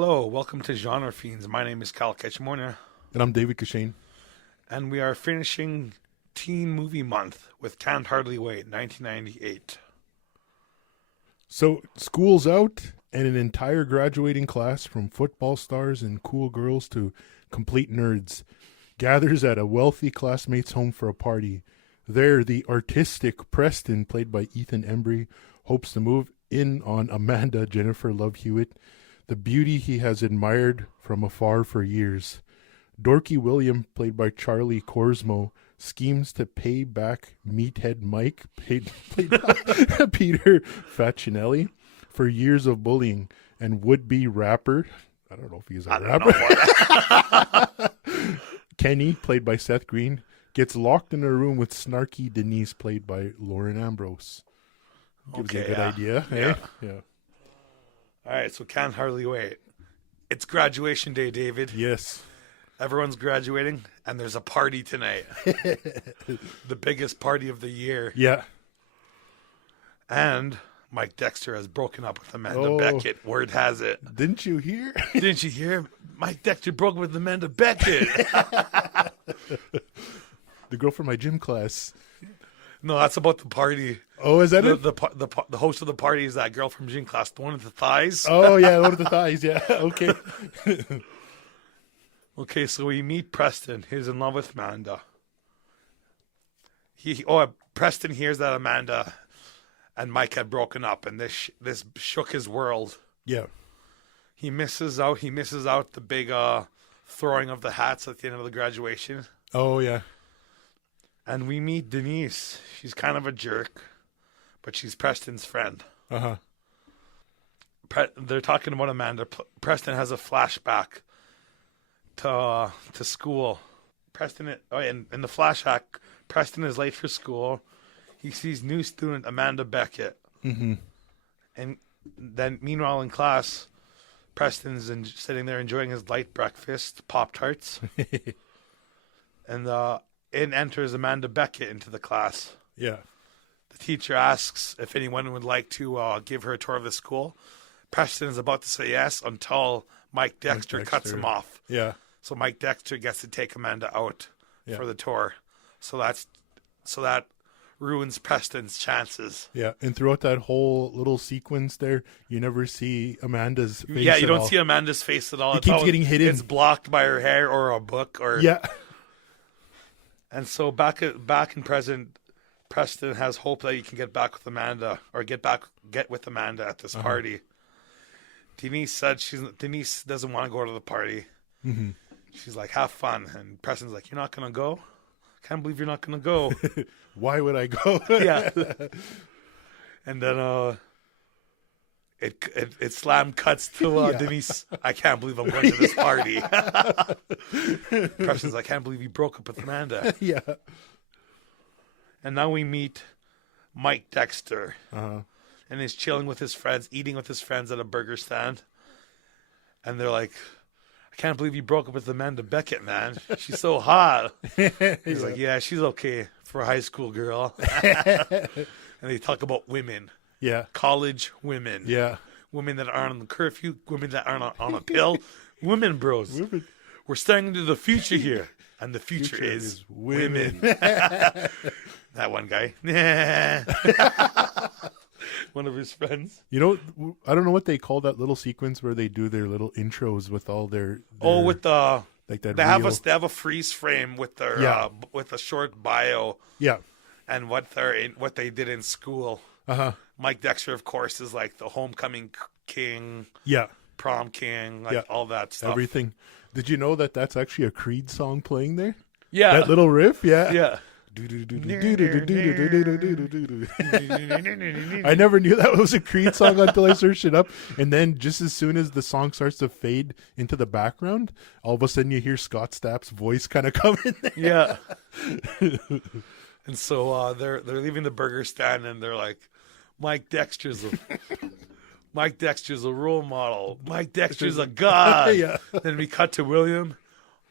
Hello, welcome to Genre Fiends. My name is Cal Ketchmorner, And I'm David Kashane. and we are finishing Teen Movie Month with Can't Hardly Wait, 1998. So, school's out, and an entire graduating class from football stars and cool girls to complete nerds gathers at a wealthy classmate's home for a party. There, the artistic Preston, played by Ethan Embry, hopes to move in on Amanda, Jennifer Love Hewitt, the beauty he has admired from afar for years. Dorky William, played by Charlie Korsmo, schemes to pay back Meathead Mike, played by Peter Facinelli, for years of bullying, and would-be rapper, I don't know if he's a rapper, Kenny, played by Seth Green, gets locked in a room with snarky Denise, played by Lauren Ambrose. Gives you a good idea. Yeah. Yeah. All right, so Can't Hardly Wait. It's graduation day, David. Yes. Everyone's graduating, and there's a party tonight. The biggest party of the year. Yeah. And Mike Dexter has broken up with Amanda Oh. Beckett. Word has it. Didn't you hear? Didn't you hear? Mike Dexter broke up with Amanda Beckett. The girl from my gym class. No, that's about the party. Oh, is that The, it? the host of the party is that girl from gym class, the one with the thighs. Oh, yeah, one of the thighs. Yeah, okay. Okay, so we meet Preston. He's in love with Amanda. Preston hears that Amanda and Mike had broken up, and this shook his world. Yeah. He misses out the big throwing of the hats at the end of the graduation. Oh, yeah. And we meet Denise. She's kind of a jerk, but she's Preston's friend. Uh-huh. They're talking about Amanda. Preston has a flashback to school. In the flashback, Preston is late for school. He sees new student Amanda Beckett. Mm-hmm. And then, meanwhile, in class, Preston's sitting there enjoying his light breakfast, Pop-Tarts. And in enters Amanda Beckett into the class. Yeah. The teacher asks if anyone would like to give her a tour of the school. Preston is about to say yes until Mike Dexter cuts him off. Yeah. So Mike Dexter gets to take Amanda out for the tour. So that ruins Preston's chances. Yeah. And throughout that whole little sequence there, you never see Amanda's face. Yeah, you at don't all. see Amanda's face at all. It keeps getting hidden. It's blocked by her hair or a book or Yeah. And so back in present, Preston has hope that he can get back with Amanda or get with Amanda at this party. Denise said Denise doesn't want to go to the party. Mm-hmm. She's like, have fun. And Preston's like, you're not going to go? Can't believe you're not going to go. Why would I go? Yeah. And then it slam cuts to Denise. I can't believe I'm going to this party. Preston's like, I can't believe you broke up with Amanda. Yeah. And now we meet Mike Dexter. Uh-huh. And he's chilling with his friends, eating with his friends at a burger stand. And they're like, I can't believe you broke up with Amanda Beckett, man. She's so hot. He's like, yeah, she's okay for a high school girl. And they talk about women. Yeah. College women. Yeah. Women that aren't on the curfew. Women that aren't on a pill. Women, bros. Women. We're staring into the future here. And the future is women. That one guy. One of his friends. You know, I don't know what they call that little sequence where they do their little intros with all their With the like that. they have a freeze frame with their with a short bio. Yeah. And what they did in school. Uh-huh. Mike Dexter, of course, is like the homecoming king. Yeah. Prom king, all that stuff. Everything. Did you know that that's actually a Creed song playing there? Yeah. That little riff? Yeah. Yeah. I never knew that was a Creed song until I searched it up. And then just as soon as the song starts to fade into the background, all of a sudden you hear Scott Stapp's voice kind of come in there. Yeah. And so they're leaving the burger stand and they're like, Mike Dexter's a role model. Mike Dexter's a god. Yeah. Then we cut to William.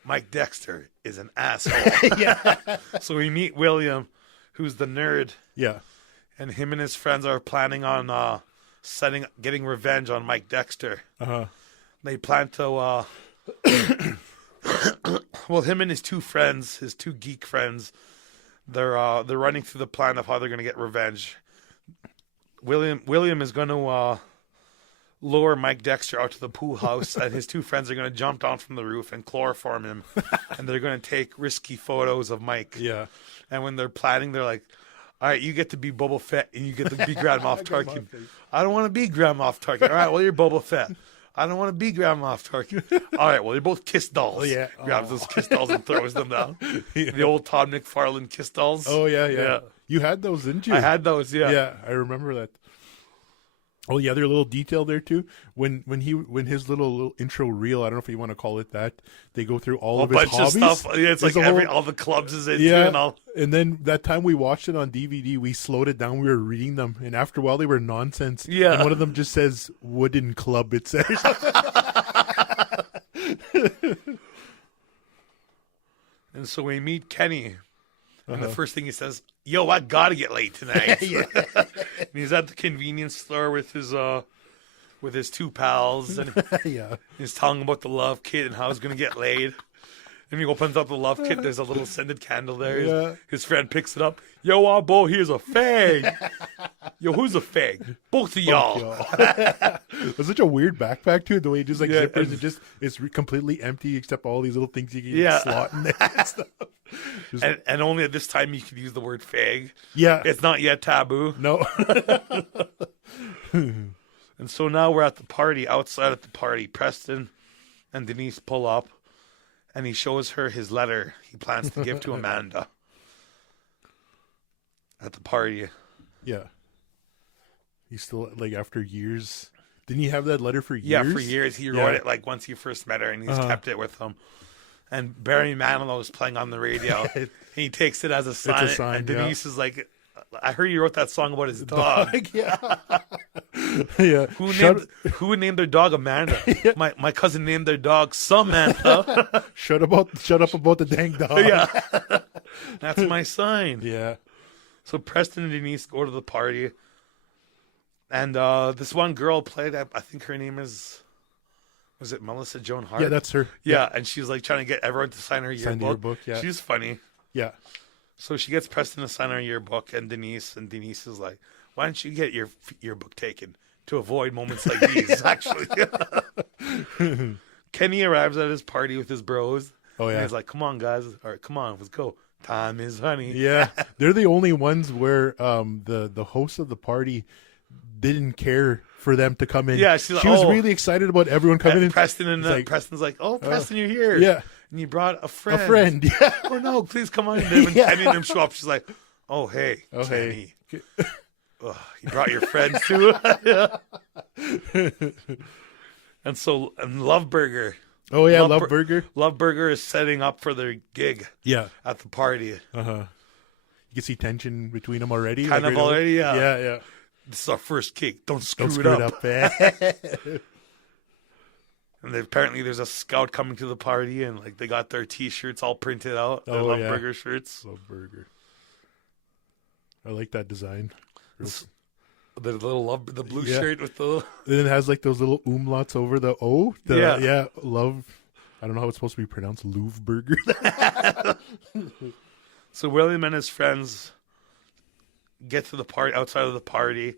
Mike Dexter is an asshole. Yeah. So we meet William, who's the nerd. Yeah. And him and his friends are planning on getting revenge on Mike Dexter. Uh-huh. They plan to, well, him and his two friends, his two geek friends, they're running through the plan of how they're going to get revenge. William is going to lure Mike Dexter out to the pool house, and his two friends are going to jump down from the roof and chloroform him, and they're going to take risky photos of Mike. Yeah. And when they're planning, they're like, all right, you get to be Boba Fett, and you get to be Grand Moff Tarkin. I don't want to be Grand Moff Tarkin. All right, well, you're Boba Fett. I don't want to be Grand Moff Tarkin. All right, well, you're both kiss dolls. Oh, yeah. Grabs those kiss dolls and throws them down. Yeah. The old Todd McFarlane kiss dolls. Oh, yeah. You had those, didn't you? I had those, yeah. Yeah, I remember that. Oh, the other little detail there too, when his little intro reel, I don't know if you want to call it that, they go through all of his hobbies. Of stuff. Yeah, it's like all the clubs is into and all. And then that time we watched it on DVD, we slowed it down. We were reading them, and after a while they were nonsense. Yeah, and one of them just says "wooden club." It says. And so we meet Kenny. And the first thing he says, yo, I gotta get late tonight. And he's at the convenience store with his two pals, and he's telling about the love kit and how he's gonna get laid. And he opens up the love kit, there's a little scented candle there. Yeah. His friend picks it up. Yo, boy, here's a fag. Yo, who's a fag? Both of y'all. It's such a weird backpack too. The way it just zippers, it's completely empty except all these little things you can slot in there and stuff. And only at this time you could use the word fag. Yeah. It's not yet taboo. No. And so now we're at the party, outside at the party. Preston and Denise pull up, and he shows her his letter he plans to give to Amanda at the party. Yeah. He's still, like, after years. Didn't he have that letter for years? Yeah, for years. He wrote it, like, once he first met her, and he's kept it with him. And Barry Manilow is playing on the radio. He takes it as a sign. It's a sign, and Denise is like, I heard you wrote that song about his dog. Yeah. Who named their dog Amanda? My cousin named their dog Samantha. Shut up about the dang dog. Yeah. That's my sign. Yeah. So Preston and Denise go to the party. And this one girl played, I think her name was it Melissa Joan Hart? Yeah, that's her. Yeah, and she's like trying to get everyone to sign her yearbook. Yeah. She's funny. Yeah. So she gets Preston to sign her yearbook, and Denise is like, why don't you get your yearbook taken to avoid moments like these, actually. Kenny arrives at his party with his bros. Oh, yeah. And he's like, come on, guys. All right, come on, let's go. Time is honey. Yeah. They're the only ones where the host of the party didn't care for them to come in. Yeah, she was really excited about everyone coming in. Preston's like, oh, Preston, you're here. Yeah. And you brought a friend. Yeah. Oh, no, please come on in. When Kenny and them show up, she's like, oh, hey, Kenny. Hey. You brought your friends too? And so, Love Burger. Oh, yeah, Love Burger. Love Burger is setting up for their gig. Yeah. At the party. You can see tension between them already. Kind of already, yeah. Yeah. This is our first gig. Don't screw it up. And apparently there's a scout coming to the party, and like they got their T-shirts all printed out. Their Love Burger shirts. Love Burger. I like that design. The little the blue shirt with the. And it has like those little umlauts over the O. Love. I don't know how it's supposed to be pronounced. Louvre Burger. So William and his friends get to the party outside of the party.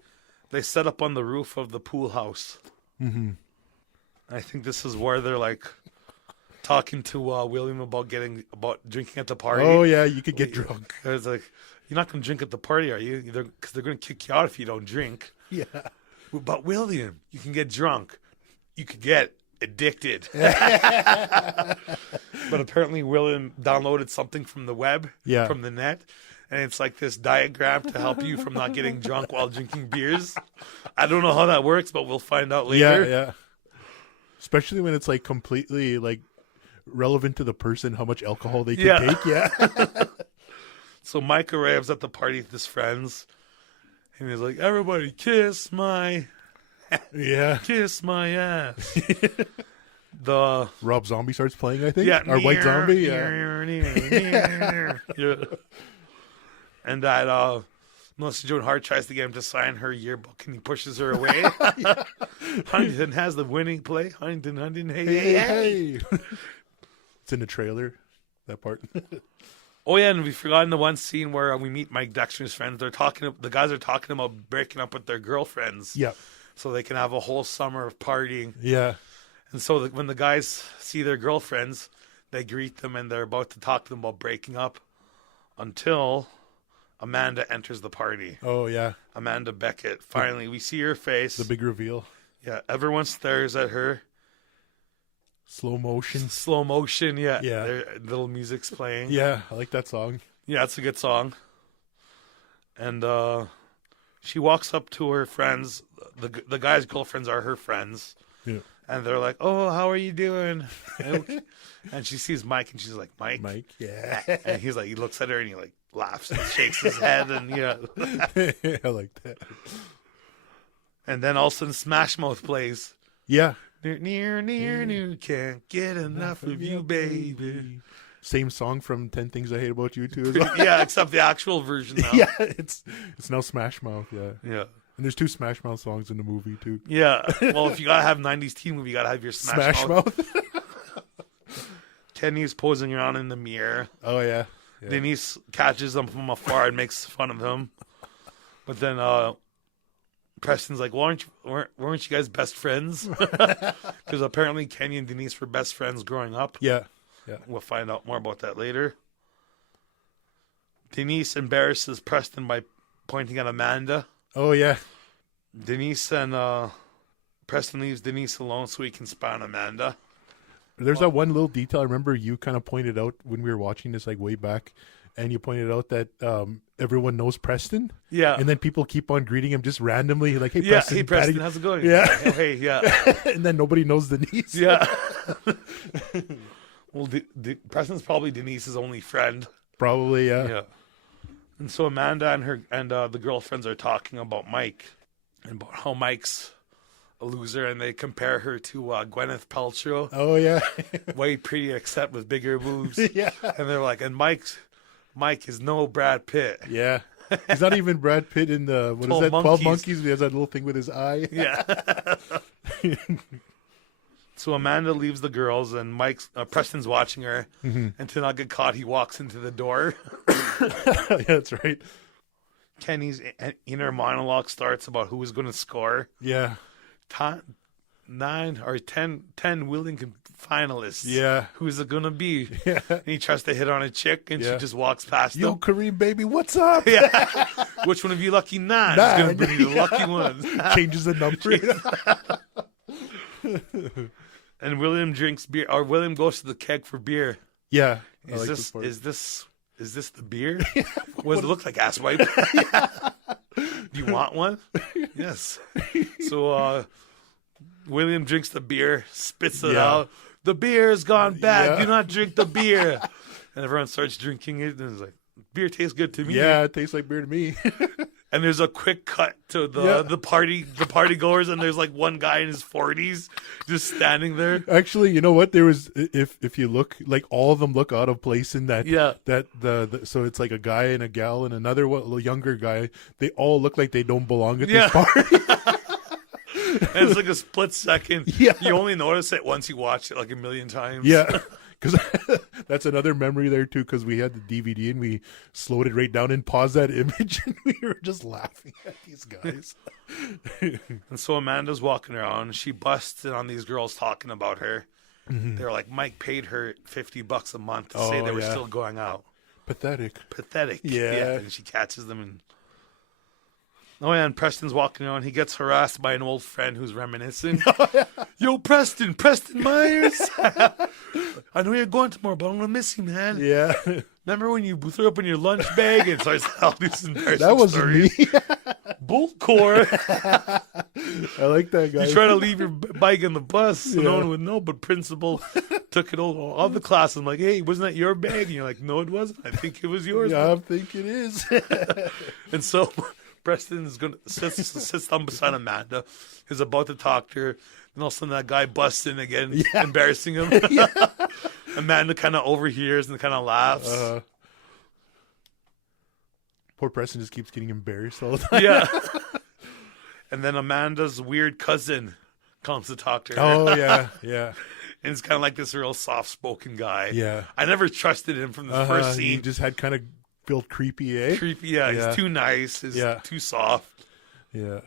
They set up on the roof of the pool house. Mm-hmm. I think this is where they're like talking to William about drinking at the party. Oh yeah, you could get drunk. It's like, you're not going to drink at the party, are you? Because they're going to kick you out if you don't drink. Yeah. But William, you can get drunk. You could get addicted. But apparently William downloaded something from the web, from the net. And it's like this diagram to help you from not getting drunk while drinking beers. I don't know how that works, but we'll find out later. Yeah. Especially when it's like completely like relevant to the person, how much alcohol they can take. Yeah. So Mike arrives at the party with his friends, and he's like, "Everybody, kiss my kiss my ass." The Rob Zombie starts playing, I think. Yeah, or White Zombie. And that Melissa Joan Hart tries to get him to sign her yearbook, and he pushes her away. Huntington has the winning play. Huntington, hey, hey, hey. It's in the trailer, that part. Oh yeah, and we've forgotten the one scene where we meet Mike Dexter's friends. The guys are talking about breaking up with their girlfriends. Yeah. So they can have a whole summer of partying. Yeah. And so when the guys see their girlfriends, they greet them, and they're about to talk to them about breaking up until Amanda enters the party. Oh, yeah. Amanda Beckett. Finally, we see her face. The big reveal. Yeah, everyone stares at her. Slow motion. Slow motion, yeah. Yeah. Little music's playing. Yeah, I like that song. Yeah, it's a good song. And she walks up to her friends. The guy's girlfriends are her friends. Yeah. And they're like, "Oh, how are you doing?" And she sees Mike, and she's like, "Mike." Mike, yeah. And he's like, he looks at her, and he like laughs and shakes his head, and I like that. And then all of a sudden, Smash Mouth plays. Yeah. Near, can't get enough of you, baby. Same song from 10 Things I Hate About You too. As well. Yeah, except the actual version now. Yeah, it's now Smash Mouth. Yeah. Yeah. And there's 2 Smash Mouth songs in the movie too. Yeah. Well, if you gotta have 90s teen movie, you gotta have your Smash Mouth. Kenny's posing around in the mirror. Oh yeah. Denise catches him from afar and makes fun of him. But then Preston's like, weren't you guys best friends? Because apparently Kenny and Denise were best friends growing up. Yeah. We'll find out more about that later. Denise embarrasses Preston by pointing at Amanda. Oh yeah. Denise and Preston leaves Denise alone so he can spy on Amanda. There's that one little detail I remember you kind of pointed out when we were watching this like way back, and you pointed out that everyone knows Preston. Yeah. And then people keep on greeting him just randomly, like, "Hey, Yeah, Preston, hey Preston, Patty." how's it going? Yeah. Oh, hey, yeah. And then nobody knows Denise. Yeah. Well, Preston's probably Denise's only friend. Probably, yeah. Yeah. And so Amanda and the girlfriends are talking about Mike and about how Mike's a loser, and they compare her to Gwyneth Paltrow. Oh yeah. Way pretty, except with bigger boobs. Yeah. And they're like, and Mike is no Brad Pitt. Yeah. He's not even Brad Pitt in the 12 Monkeys. He has that little thing with his eye. Yeah. So Amanda leaves the girls, and Preston's watching her. Mm-hmm. And to not get caught, he walks into the door. Yeah, that's right. Kenny's inner monologue starts about who is going to score. Yeah. 10 Wellington finalists. Yeah. Who is it going to be? Yeah. And he tries to hit on a chick, and she just walks past Yo, him. Kareem, baby, what's up? Yeah. Which one of you lucky? Nine. It's going to be the lucky one. Changes the number. And William drinks beer, or William goes to the keg for beer. Yeah. Is this the beer? What does it look like, asswipe? Do you want one? Yes. So William drinks the beer, spits it out. The beer has gone bad. Do not drink the beer. And everyone starts drinking it, and it's like, beer tastes good to me. Yeah, it tastes like beer to me. And there's a quick cut to the party goers, and there's like one guy in his 40s just standing there. Actually, you know what? There was, if you look, like all of them look out of place in that. Yeah. So it's like a guy and a gal and another younger guy. They all look like they don't belong at this party. And it's like a split second. Yeah. You only notice it once you watch it like a million times. Yeah. Because that's another memory there too, because we had the DVD and we slowed it right down and paused that image, and we were just laughing at these guys. And so Amanda's walking around. She busts in on these girls talking about her. Mm-hmm. They're like, Mike paid her $50 a month to say they were still going out. Pathetic. Yeah. And she catches them, and and Preston's walking around. He gets harassed by an old friend who's reminiscing. Yo, Preston Myers. I know you're going tomorrow, but I'm going to miss you, man. Yeah. Remember when you threw up in your lunch bag? And so I said all these embarrassing That wasn't stories. me. Bull core. I like that guy. You try to leave your bike in the bus so no one would know, but principal took it over all the class. I'm like, hey, wasn't that your bag? And you're like, no, it wasn't. I think it was yours. Yeah, I think it is. And so Preston is going to sits down beside Amanda, is about to talk to her, and all of a sudden that guy busts in again, embarrassing him. Amanda kind of overhears and kind of laughs. Poor Preston just keeps getting embarrassed all the time. Yeah. And then Amanda's weird cousin comes to talk to her. Oh, yeah, yeah. And it's kind of like this real soft-spoken guy. Yeah. I never trusted him from the first He scene. just had kind of felt creepy, eh? Creepy, yeah. Yeah. He's too nice. He's too soft. Yeah.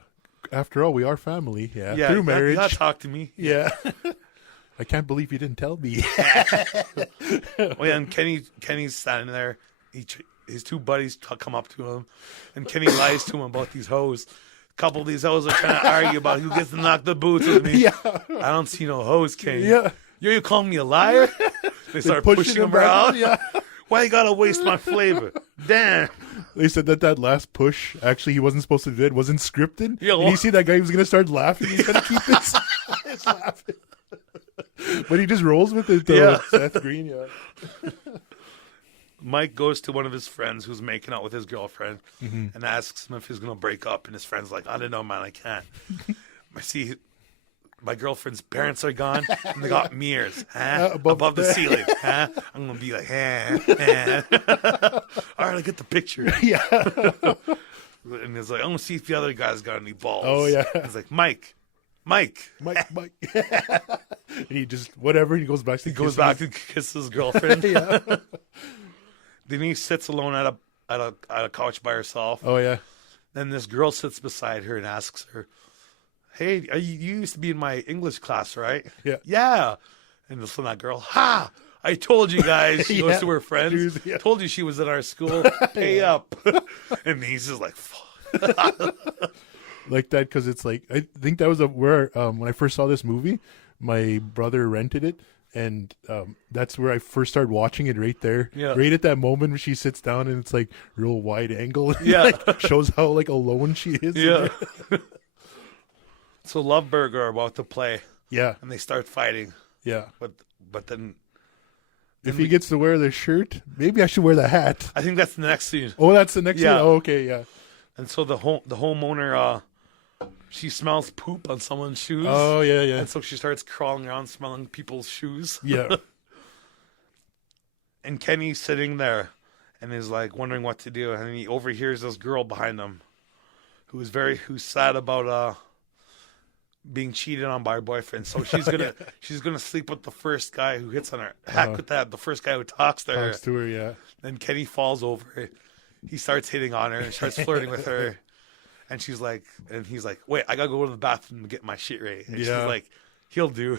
After all, we are family. Yeah. Yeah, Through marriage. You gotta talk to me. Yeah. I can't believe you didn't tell me. Oh, yeah, and Kenny's standing there. His two buddies come up to him, and Kenny lies to him about these hoes. A couple of these hoes are trying to argue about who gets to knock the boots with me. Yeah. I don't see no hoes, Kenny. Yeah. You calling me a liar? They start pushing him around. Yeah. Why you gotta waste my flavor? Damn. They said that last push, actually, he wasn't supposed to do it, wasn't scripted. Yeah, and you see that guy, he was going to start laughing. He's going to keep his laughing. But he just rolls with it, though. Yeah. Seth Green, yeah. Mike goes to one of his friends who's making out with his girlfriend and asks him if he's going to break up. And his friend's like, I don't know, man, I can't. I see my girlfriend's parents are gone and they got mirrors above the ceiling. I'm going to be like, all right, I get the picture. Yeah. And he's like, I'm going to see if the other guy's got any balls. Oh, yeah. He's like, Mike. Mike. And he just, whatever, he goes back to to kiss his girlfriend. Yeah. Denise sits alone at a couch by herself. Oh, yeah. Then this girl sits beside her and asks her, hey, you used to be in my English class, right? Yeah. Yeah. And listen to that girl, ha! I told you guys. She goes Yeah. to her friends. Yeah. Told you she was at our school. Pay up. And he's just like, fuck. Like that, because it's like, I think that was where, when I first saw this movie, my brother rented it. And that's where I first started watching it, right there. Yeah. Right at that moment when she sits down and it's like real wide angle. Yeah. Like, shows how like alone she is. Yeah. So Love Burger are about to play. Yeah. And they start fighting. Yeah. But then If he gets to wear the shirt, maybe I should wear the hat. I think that's the next scene. Oh, that's the next Yeah. scene? Oh, okay, yeah. And so the homeowner, she smells poop on someone's shoes. Oh, yeah, yeah. And so she starts crawling around smelling people's shoes. Yeah. And Kenny's sitting there and is like wondering what to do. And he overhears this girl behind him who's sad about being cheated on by her boyfriend. So she's gonna sleep with the first guy who hits on her. Heck with that, the first guy who talks to her. Talks to her, yeah. Then Kenny falls over. He starts hitting on her and starts flirting with her. And he's like, wait, I gotta go to the bathroom to get my shit ready. And she's like, he'll do.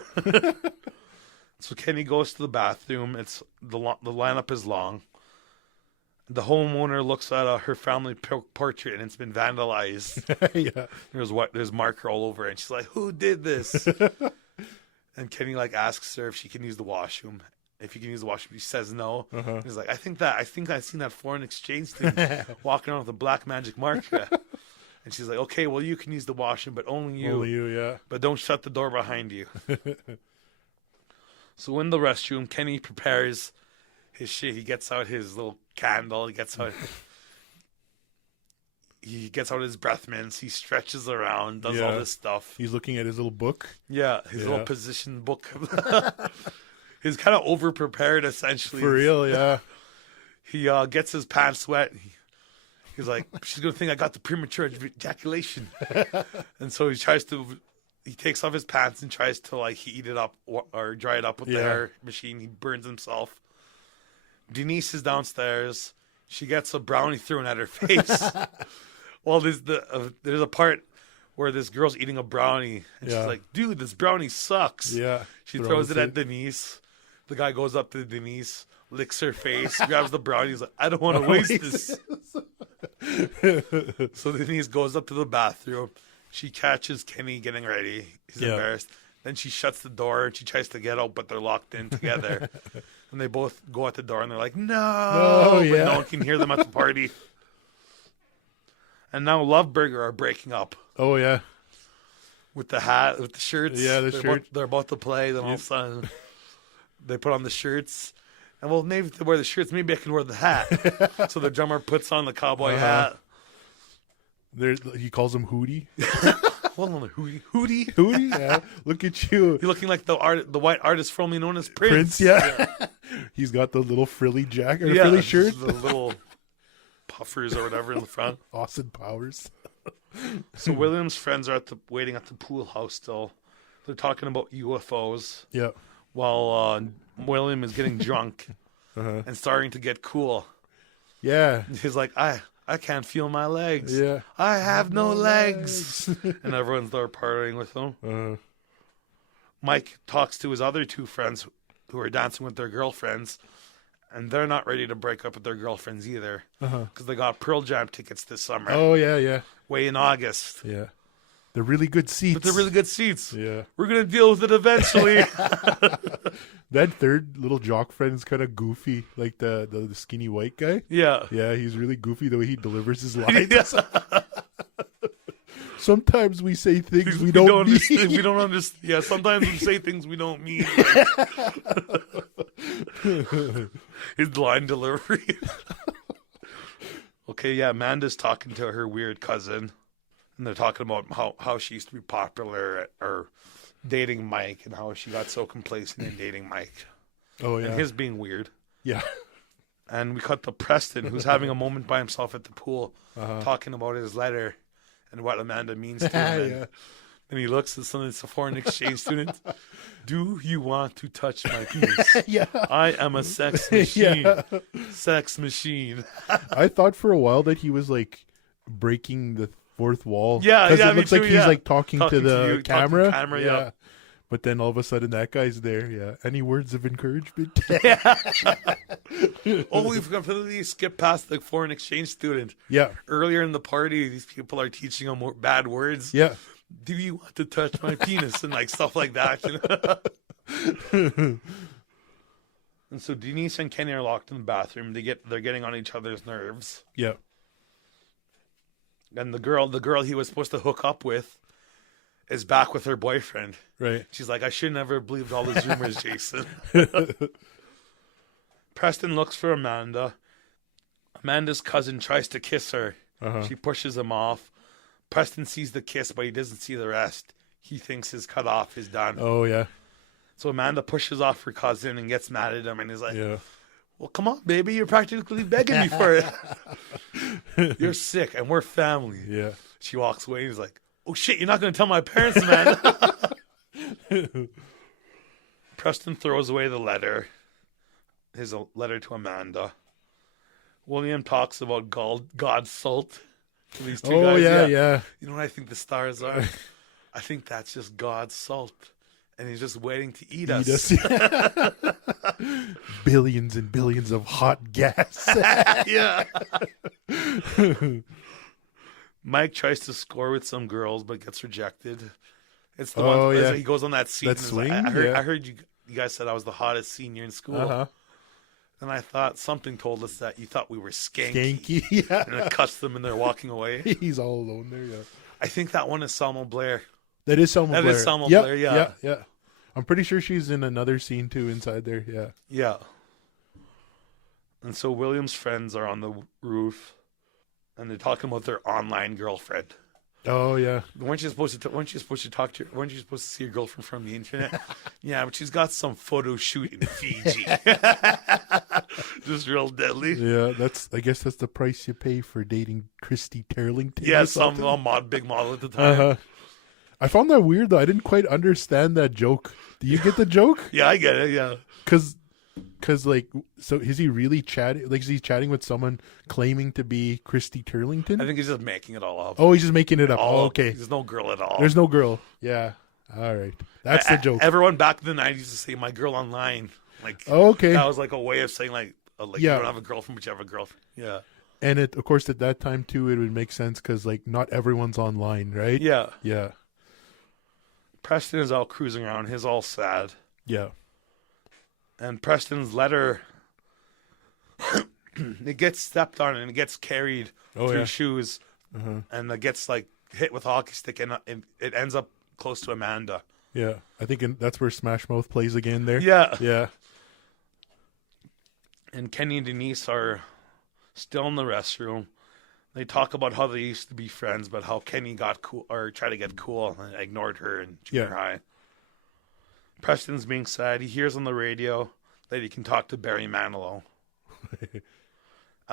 So Kenny goes to the bathroom. It's the lineup is long. The homeowner looks at her family portrait and it's been vandalized. Yeah. There's marker all over it. And she's like, who did this? And Kenny asks her if she can use the washroom. If you can use the washroom, she says no. He's like, I think I've seen that foreign exchange thing walking around with a black magic marker. And she's like, okay, well, you can use the washroom, but only you. Only you, yeah. But don't shut the door behind you. So in the restroom, Kenny prepares his shit. He gets out his little candle. He gets out his breath mints. He stretches around, does all this stuff. He's looking at his little book. Yeah, his little position book. He's kind of over-prepared, essentially. For real, yeah. He gets his pants wet. He's like, she's going to think I got the premature ejaculation. And so he takes off his pants and tries to heat it up or dry it up with the hair machine. He burns himself. Denise is downstairs. She gets a brownie thrown at her face. Well, there's a part where this girl's eating a brownie. And she's like, dude, this brownie sucks. Yeah. She throws it at Denise. The guy goes up to Denise, licks her face, grabs the brownie. He's like, I don't want to waste this. So Denise goes up to the bathroom. She catches Kenny getting ready. He's embarrassed. Then she shuts the door and she tries to get out, but they're locked in together. And they both go out the door and they're like, no. But no one can hear them at the party. And now Love Burger are breaking up. Oh, yeah. With the hat, with the shirts. Yeah, they're about to play. Then all of a sudden, they put on the shirts. And well, maybe if they wear the shirts, maybe I can wear the hat. So the drummer puts on the cowboy hat. He calls him Hootie. Hold on, Hootie? Hootie, yeah. Look at you. You're looking like the white artist formerly known as Prince. Yeah. He's got the little frilly jacket or frilly shirt. The little puffers or whatever in the front. Austin Powers. So William's friends are waiting at the pool house still. They're talking about UFOs Yeah. while William is getting drunk Uh-huh. and starting to get cool. Yeah. He's like, I can't feel my legs. Yeah. I have no legs. And everyone's there partying with him. Uh, Mike talks to his other two friends who are dancing with their girlfriends, and they're not ready to break up with their girlfriends either because they got Pearl Jam tickets this summer, oh, yeah. way in August. Yeah. They're really good seats. But they're really good seats. Yeah. We're going to deal with it eventually. That third little jock friend is kind of goofy, like the skinny white guy. Yeah. Yeah, he's really goofy the way he delivers his lines. Yeah. Sometimes we say things we don't mean. understand. We don't understand. Yeah, sometimes we say things we don't mean. His line delivery. Okay, yeah, Amanda's talking to her weird cousin, and they're talking about how she used to be popular or dating Mike and how she got so complacent in dating Mike. Oh, yeah. And his being weird. Yeah. And we cut to Preston, who's having a moment by himself at the pool, talking about his letter and what Amanda means to him. Yeah. And he looks at some of the foreign exchange students. Do you want to touch my penis? Yeah. I am a sex machine. Yeah. Sex machine. I thought for a while that he was like breaking the fourth wall. Yeah, 'Cause yeah, it me looks like too, he's yeah. like talking to Talking to the you, talking to camera. the camera, yeah. But then all of a sudden that guy's there. Yeah. Any words of encouragement? Oh, we've completely skipped past the foreign exchange student. Yeah. Earlier in the party, these people are teaching him more bad words. Yeah. Do you want to touch my penis? And like stuff like that. You know? And so Denise and Kenny are locked in the bathroom. They're getting on each other's nerves. Yeah. And the girl he was supposed to hook up with is back with her boyfriend. Right. She's like, I should never have believed all those rumors, Jason. Preston looks for Amanda. Amanda's cousin tries to kiss her. She pushes him off. Preston sees the kiss, but he doesn't see the rest. He thinks his cut off is done. Oh, yeah. So Amanda pushes off her cousin and gets mad at him and is like, Yeah. well, come on, baby. You're practically begging me for it. You're sick and we're family. Yeah. She walks away and he's like, oh, shit, you're not going to tell my parents, man. Preston throws away the letter. His letter to Amanda. William talks about God's salt to these two guys. Yeah. You know what I think the stars are? I think that's just God's salt. And he's just waiting to eat us. Billions and billions of hot gas. Yeah. Mike tries to score with some girls, but gets rejected. It's the one yeah. he goes on that scene. That and is swing? like, Yeah. I heard you guys said I was the hottest senior in school. And I thought something told us that you thought we were skanky. Skanky. Yeah. And it cuts them and they're walking away. He's all alone there, yeah. I think that one is Selma Blair. That is Selma Blair. That is Selma Blair, yeah. Yeah. I'm pretty sure she's in another scene too inside there, yeah. Yeah. And so William's friends are on the roof and they're talking about their online girlfriend. Oh, yeah. Weren't you supposed to see your girlfriend from the internet? Yeah, but she's got some photo shoot in Fiji. Just real deadly. Yeah, I guess that's the price you pay for dating Christy Turlington. Yeah, some big model at the time. I found that weird though. I didn't quite understand that joke. Do you get the joke? Yeah, I get it, yeah. Because like, so is he really chatting? Like, is he chatting with someone claiming to be Christy Turlington? I think he's just making it all up. Oh, he's just making it up. Okay. There's no girl at all. There's no girl. Yeah. All right. That's the joke. Everyone back in the 90s used to say, my girl online. Like, okay. That was like a way of saying, like Yeah. you don't have a girlfriend, but you have a girlfriend. Yeah. And of course, at that time, too, it would make sense because, like, not everyone's online, right? Yeah. Yeah. Preston is out cruising around. He's all sad. Yeah. And Preston's letter, it gets stepped on and it gets carried through shoes. And it gets, like, hit with a hockey stick and it ends up close to Amanda. Yeah. I think that's where Smash Mouth plays again there. Yeah. Yeah. And Kenny and Denise are still in the restroom. They talk about how they used to be friends, but how Kenny got cool or tried to get cool and ignored her in junior high. Preston's being sad. He hears on the radio that he can talk to Barry Manilow.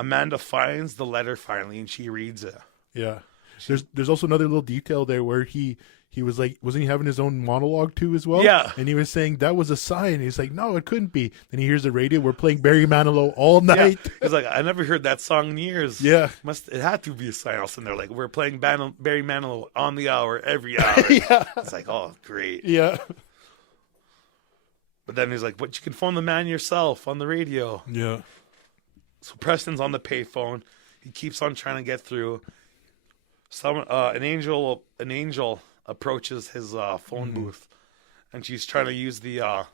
Amanda finds the letter finally, and she reads it. Yeah. There's also another little detail there where he was like, wasn't he having his own monologue too as well? Yeah. And he was saying that was a sign. He's like, no, it couldn't be. Then he hears the radio. We're playing Barry Manilow all night. Yeah. He's like, I never heard that song in years. Yeah. It had to be a sign. And they're like, we're playing Barry Manilow on the hour, every hour. Yeah. It's like, oh, great. Yeah. But then he's like, but you can phone the man yourself on the radio. Yeah. So Preston's on the payphone. He keeps on trying to get through. An angel approaches his phone booth, and she's trying to use the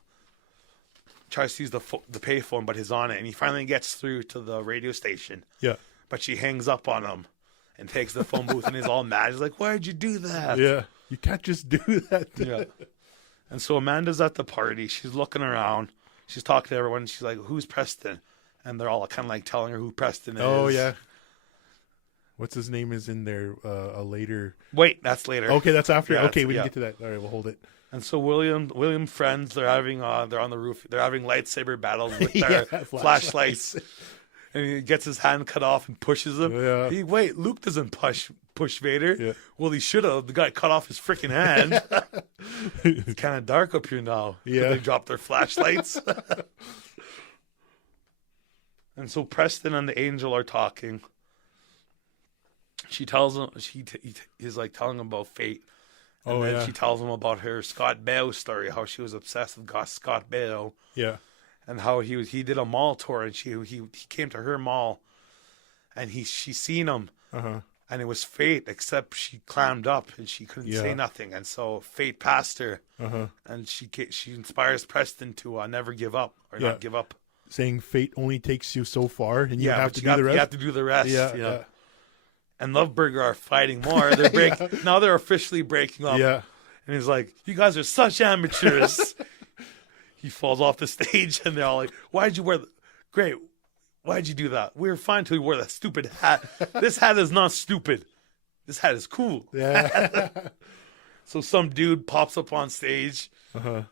payphone, but he's on it, and he finally gets through to the radio station. Yeah. But she hangs up on him and takes the phone booth, and he's all mad. He's like, "Why'd you do that?" Yeah. You can't just do that. Yeah. And so Amanda's at the party. She's looking around. She's talking to everyone. She's like, "Who's Preston?" And they're all kind of like telling her who Preston is. Oh yeah. What's his name is in there? A later. Wait, that's later. Okay, that's after. Yeah, okay, we yeah. can get to that. All right, we'll hold it. And so William friends, they're on the roof. They're having lightsaber battles with their flashlights. And he gets his hand cut off and pushes him. Yeah. Wait, Luke doesn't push Vader. Yeah. Well, he should have. The guy cut off his freaking hand. It's kind of dark up here now. Yeah. They dropped their flashlights. And so Preston and the angel are talking. She tells him, he's like telling him about fate. And then she tells him about her Scott Baio story, how she was obsessed with Scott Baio. Yeah. And how he did a mall tour, and he came to her mall, and she seen him, and it was fate, except she clammed up and she couldn't say nothing, and so fate passed her, and she inspires Preston to never give up or not give up, saying fate only takes you so far, and you have to do the rest. You have to do the rest. Yeah. And Loveburger are fighting more. They're now they're officially breaking up. Yeah. And he's like, "You guys are such amateurs." He falls off the stage, and they're all like, "Why'd you wear Great. Why'd you do that? We were fine till you wore that stupid hat. This hat is not stupid. This hat is cool." Yeah. So some dude pops up on stage,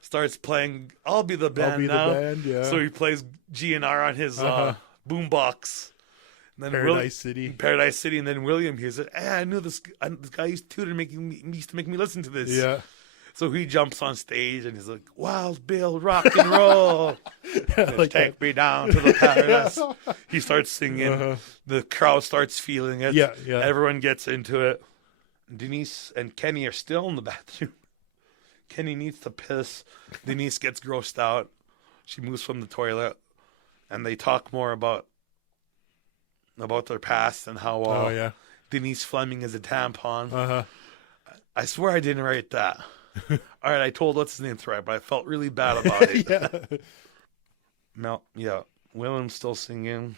starts playing, I'll be the band now. So he plays GNR on his boombox. And then Paradise City, and then William hears it. Hey, I knew this guy used to make me listen to this. Yeah. So he jumps on stage and he's like, "Wild Bill, rock and roll, like take me down to the paradise." He starts singing. The crowd starts feeling it. Yeah. Everyone gets into it. Denise and Kenny are still in the bathroom. Kenny needs to piss. Denise gets grossed out. She moves from the toilet, and they talk more about their past and how Denise Fleming is a tampon. I swear I didn't write that. All right, I told what's his name to write, but I felt really bad about it. William's still singing.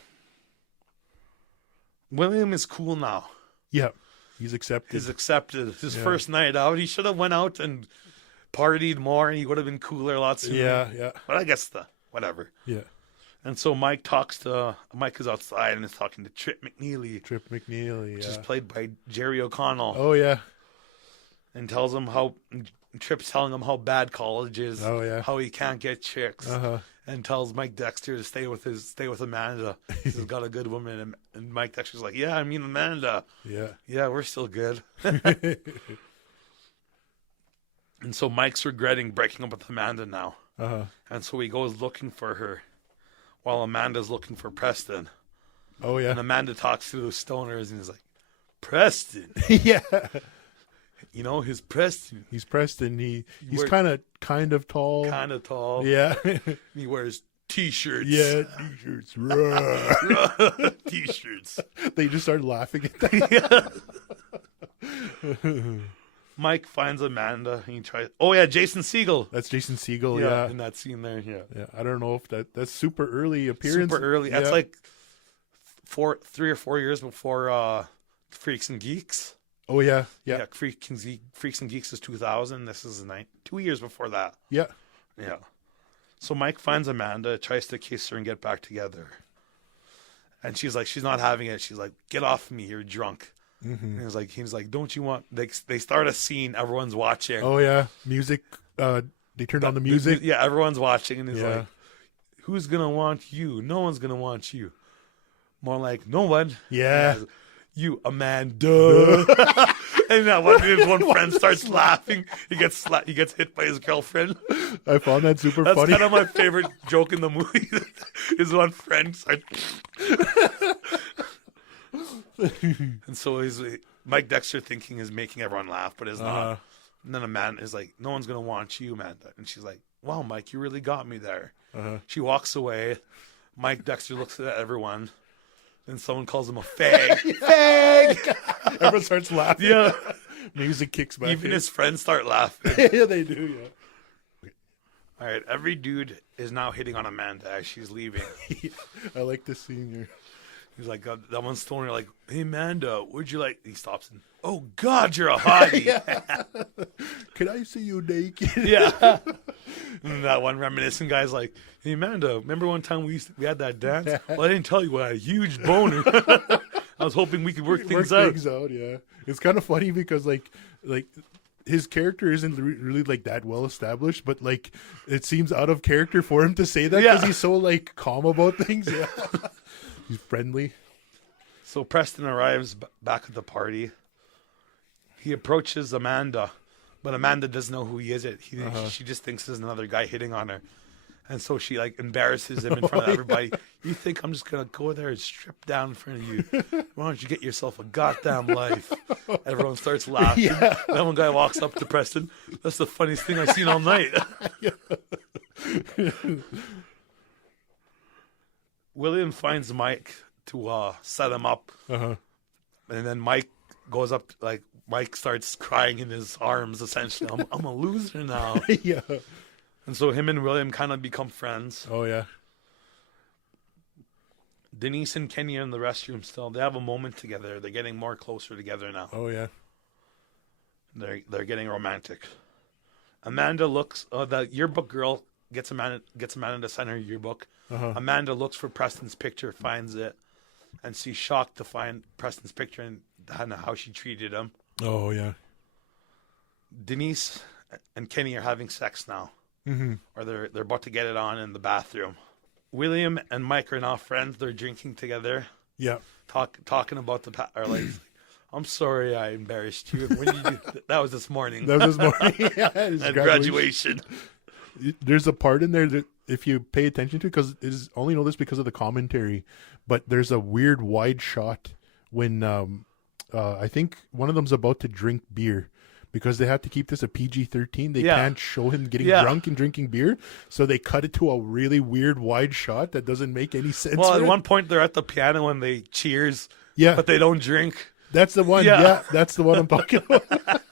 William is cool now. Yeah, he's accepted. His first night out. He should have went out and partied more, and he would have been cooler a lot sooner. Yeah. But I guess whatever. Yeah. And so Mike is outside and is talking to Trip McNeely. Which is played by Jerry O'Connell. Oh, yeah. And Trip's telling him how bad college is. Oh, yeah. How he can't get chicks. And tells Mike Dexter to stay with Amanda. He's got a good woman. And Mike Dexter's like, "Yeah, I mean Amanda. Yeah, we're still good." And so Mike's regretting breaking up with Amanda now. And so he goes looking for her while Amanda's looking for Preston. Oh, yeah. And Amanda talks to those stoners and he's like, "Preston." Yeah. You know, he's Preston. He's Preston. He's kind of tall. Kind of tall. Yeah. He wears T-shirts. Yeah, T-shirts. T-shirts. They just started laughing at that. Mike finds Amanda. And he tries. Oh yeah, Jason Segel. That's Jason Segel. Yeah. In that scene there. Yeah. I don't know if that's super early appearance. Super early. That's like 3 or 4 years before Freaks and Geeks. Oh yeah. Freaks and Geeks is 2000. This is 2 years before that. Yeah. So Mike finds Amanda, tries to kiss her and get back together, and she's not having it. She's like, "Get off me, you're drunk." And he's like, "Don't you want?" They start a scene. Everyone's watching. Oh yeah, music. They turned on the music. Everyone's watching, and he's like, "Who's gonna want you? No one's gonna want you." More like, no one. Yeah. You, Amanda. And his one friend starts laughing. He gets hit by his girlfriend. I found that super That's funny. kind of my favorite joke in the movie. His one friend starts... And so Mike Dexter thinking is making everyone laugh, but is not. And then Amanda is like, no one's going to want you, Amanda. And she's like, wow, Mike, you really got me there. She walks away. Mike Dexter looks at everyone. Then someone calls him a fag. Fag! Everyone starts laughing. Yeah. Music kicks back. Even his friends start laughing. Yeah, they do, yeah. All right, every dude is now hitting on Amanda as she's leaving. I like this scene here. He's like, that one's stoner, like, hey, Amanda, would you like... He stops and, oh, God, you're a hottie. Can I see you naked? Yeah. And that one reminiscent guy's like, hey, Amanda, remember one time we had that dance? Well, I didn't tell you, I had a huge boner. I was hoping we could work things out. Yeah. It's kind of funny because, like his character isn't really, like, that well established, but, like, it seems out of character for him to say that because he's so, like, calm about things. Yeah. He's friendly. So Preston arrives back at the party. He approaches Amanda, but Amanda doesn't know who he is. She just thinks there's another guy hitting on her. And so she, like, embarrasses him in front of everybody. You think I'm just going to go there and strip down in front of you? Why don't you get yourself a goddamn life? Everyone starts laughing. Yeah. Then one guy walks up to Preston. That's the funniest thing I've seen all night. William finds Mike to set him up. And then Mike goes up, like, Mike starts crying in his arms, essentially. I'm a loser now. Yeah. And so him and William kind of become friends. Oh, yeah. Denise and Kenny are in the restroom still. They have a moment together. They're getting more closer together now. Oh, yeah. They're getting romantic. Amanda looks... the yearbook girl gets Amanda to sign her yearbook. Amanda looks for Preston's picture, finds it, and she's shocked to find Preston's picture and how she treated him. Oh, yeah. Denise and Kenny are having sex now. Or they're about to get it on in the bathroom. William and Mike are now friends. They're drinking together. Yeah. Talking about or like, I'm sorry I embarrassed you. When did you that was this morning. That was this morning. Yeah, at graduation. There's a part in there that if you pay attention to, because it's only know this because of the commentary, but there's a weird wide shot when I think one of them's about to drink beer. Because they have to keep this a PG-13, they can't show him getting drunk and drinking beer, so they cut it to a really weird wide shot that doesn't make any sense. Well, at one point they're at the piano and they cheers, but they don't drink. That's the one. Yeah, that's the one I'm talking about.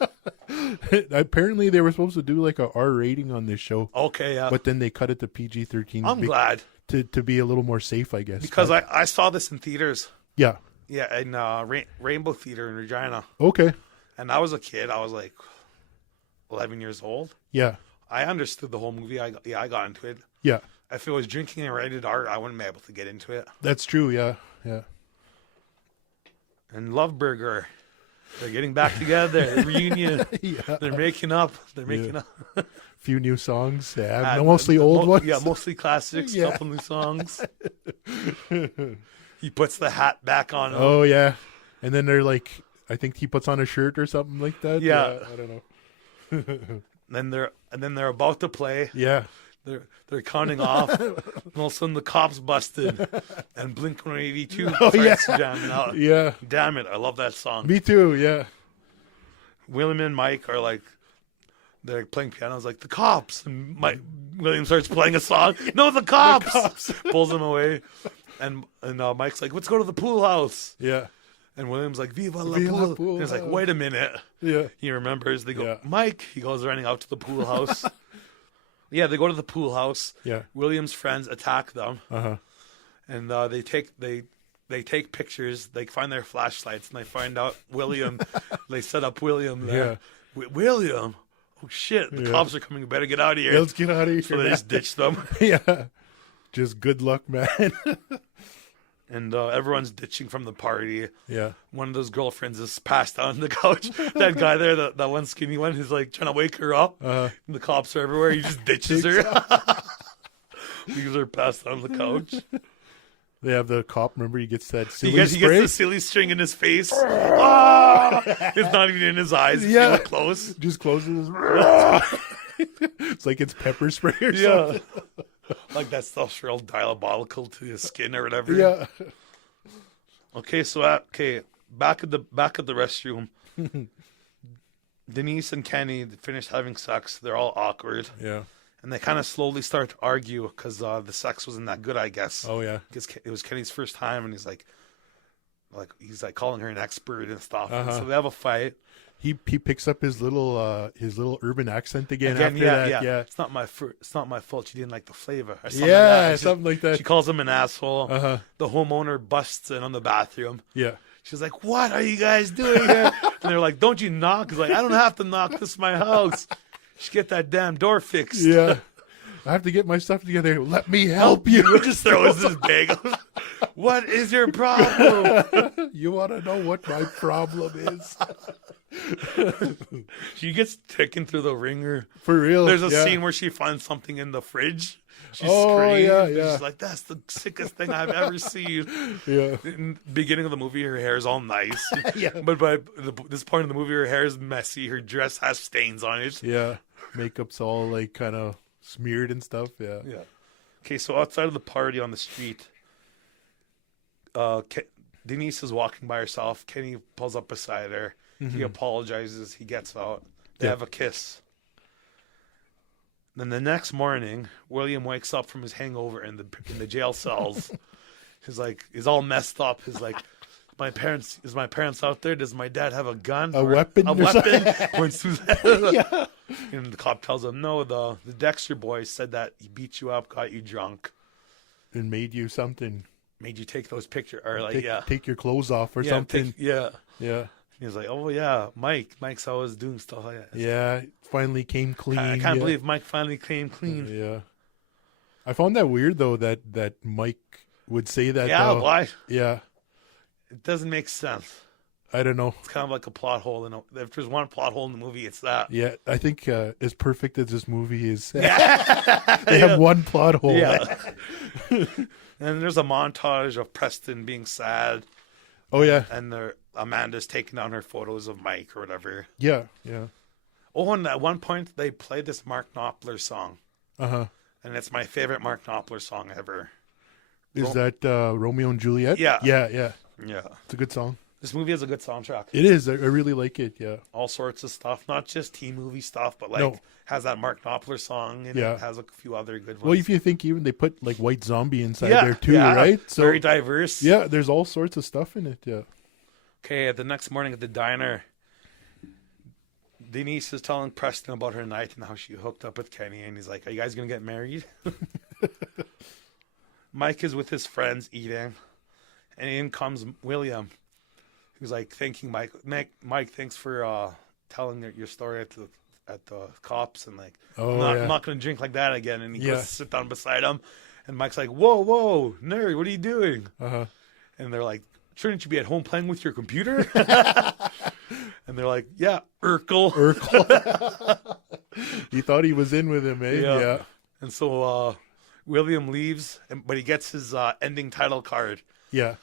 Apparently, they were supposed to do like a R rating on this show. Okay, yeah. But then they cut it to PG-13. I'm glad to be a little more safe, I guess. Because I saw this in theaters. Yeah. Yeah, in Rainbow Theater in Regina. Okay. And I was a kid. I was like 11 years old. Yeah. I understood the whole movie. I got into it. Yeah. If it was drinking and rated R, I wouldn't be able to get into it. That's true. Yeah. Yeah. And Love Burger, they're getting back together. Reunion. Yeah. They're making up. They're making up. Few new songs. Yeah. Mostly old ones. Yeah, mostly classics. Yeah. Couple new songs. He puts the hat back on him. Oh yeah. And then they're like, I think he puts on a shirt or something like that. Yeah. I don't know. then they're about to play. Yeah. They're counting off. And all of a sudden the cops busted. And Blink-182 starts jamming out. Yeah. Damn it. I love that song. Me too. Yeah. William and Mike are like, they're playing pianos like, the cops. And William starts playing a song. No, the cops. The cops. Pulls him away. And Mike's like, let's go to the pool house. Yeah. And William's like, Viva la pool. And he's like, wait a minute. Yeah. He remembers. They go, Mike. He goes running out to the pool house. Yeah, they go to the pool house. Yeah. William's friends attack them. And they take pictures. They find their flashlights and they find out William. They set up William there. Yeah. William. Oh, shit. The cops are coming. We better get out of here. Let's get out of here. So they just ditch them. Yeah. Just good luck, man. And everyone's ditching from the party. Yeah. One of those girlfriends is passed out on the couch. That guy there, that one skinny one, who's like trying to wake her up. And the cops are everywhere. He just ditches her. Leaves her passed out on the couch. They have the cop. Remember, he gets that silly He gets spray. the silly string in his face. Ah! It's not even in his eyes. Yeah. You look close. Just closes. It's like it's pepper spray or Yeah. something. Like that stuff's real diabolical to his skin or whatever. Yeah. Okay, so back at the restroom, Denise and Kenny finished having sex. They're all awkward, Yeah. and they kind of slowly start to argue because the sex wasn't that good, I guess. Oh yeah. Because it was Kenny's first time, and he's like calling her an expert and stuff. And Uh-huh. so they have a fight. He picks up his little urban accent again after yeah, that. yeah. It's not my fault. She didn't like the flavor. Or something Yeah, like that. something like that. She calls him an asshole. Uh-huh. The homeowner busts in on the bathroom. Yeah. She's like, "What are you guys doing here?" And they're like, "Don't you knock?" He's like, "I don't have to knock. This is my house. You should get that damn door fixed." Yeah. I have to get my stuff together. Let me help you. Just throws his bag. What is your problem? You want to know what my problem is? She gets taken through the ringer. For real. There's a yeah. scene where she finds something in the fridge. She Oh, screams. yeah, and yeah. She's like, "That's the sickest thing I've ever seen." Yeah. In the beginning of the movie, her hair's all nice. Yeah. But by this point in the movie, her hair is messy. Her dress has stains on it. Yeah. Makeup's all like kind of smeared and stuff. Yeah. Yeah. Okay, so outside of the party on the street, Denise is walking by herself. Kenny pulls up beside her. He apologizes. He gets out. They Yeah. have a kiss. Then the next morning, William wakes up from his hangover in the jail cells. He's all messed up. He's like, my parents out there? Does my dad have a gun? A weapon? A or weapon? something? Points to that. Yeah. And the cop tells him, no, the Dexter boy said that he beat you up, got you drunk, And made you something. made you take those pictures, or like, Take your clothes off or yeah, something. yeah. Yeah. He's like, oh yeah, Mike's always doing stuff like that. Yeah. Finally came clean. I can't yeah. believe Mike finally came clean. Yeah. I found that weird though that Mike would say that. Yeah, why? Yeah. It doesn't make sense. I don't know. It's kind of like a plot hole. If there's one plot hole in the movie, it's that. Yeah, I think as perfect as this movie is, Yeah. they have one plot hole. Yeah. And there's a montage of Preston being sad, Oh yeah. and Amanda's taking down her photos of Mike or whatever. Yeah. Yeah. Oh, and at one point they play this Mark Knopfler song, Uh-huh. and it's my favorite Mark Knopfler song ever. Is that Romeo and Juliet? Yeah. Yeah, yeah. Yeah. It's a good song. This movie has a good soundtrack. It is. I really like it. Yeah. All sorts of stuff, not just teen movie stuff, but No. has that Mark Knopfler song, and Yeah. it has a few other good ones. Well, if you think even they put like White Zombie inside yeah, there too, yeah. right? So Very diverse. yeah, there's all sorts of stuff in it. Yeah. Okay, the next morning at the diner, Denise is telling Preston about her night and how she hooked up with Kenny, and he's like, "Are you guys gonna get married?" Mike is with his friends eating, and in comes William, who's like thanking Mike. Mike, thanks for telling your story at the cops, and like, Oh, I'm yeah. not gonna drink like that again. And he Yeah. goes to sit down beside him, and Mike's like, "Whoa, nerd, what are you doing?" Uh-huh. And they're like, "Shouldn't you be at home playing with your computer?" And they're like, "Yeah, Urkel." Urkel. He thought he was in with him, eh? Yeah. Yeah. And so William leaves, but he gets his ending title card. Yeah.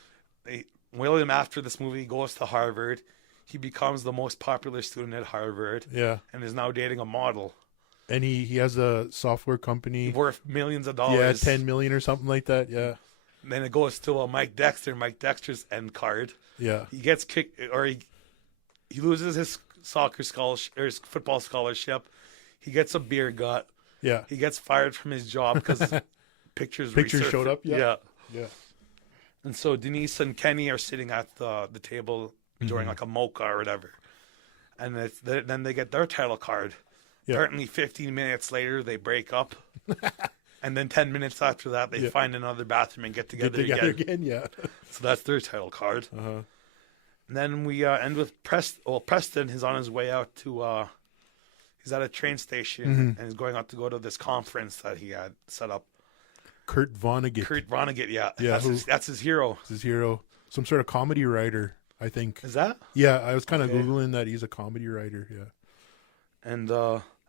William, after this movie, goes to Harvard. He becomes the most popular student at Harvard Yeah. and is now dating a model And he has a software company. worth millions of Yeah, dollars. 10 million or something like that. Yeah. And then it goes to Mike Dexter. Mike Dexter's end card. Yeah. He gets kicked, or he loses his soccer scholarship or his football scholarship. He gets a beer gut. Yeah. He gets fired from his job because pictures Pictures showed resurfaced. up. Yeah. Yeah. And so Denise and Kenny are sitting at the table enjoying like a mocha or whatever. And then they get their title card. Yeah. Apparently 15 minutes later, they break up. And then 10 minutes after that, they find another bathroom and get Get together together again. again. Yeah. So that's their title card. Uh-huh. And then we end with Preston. Well, Preston is on his way out to... he's at a train station and he's going out to go to this conference that he had set up. Kurt Vonnegut. Kurt Vonnegut, yeah. Yeah, That's his hero. His hero. Some sort of comedy writer, I think. Is that? Yeah, I was kind of Okay. Googling that he's a comedy writer. Yeah. And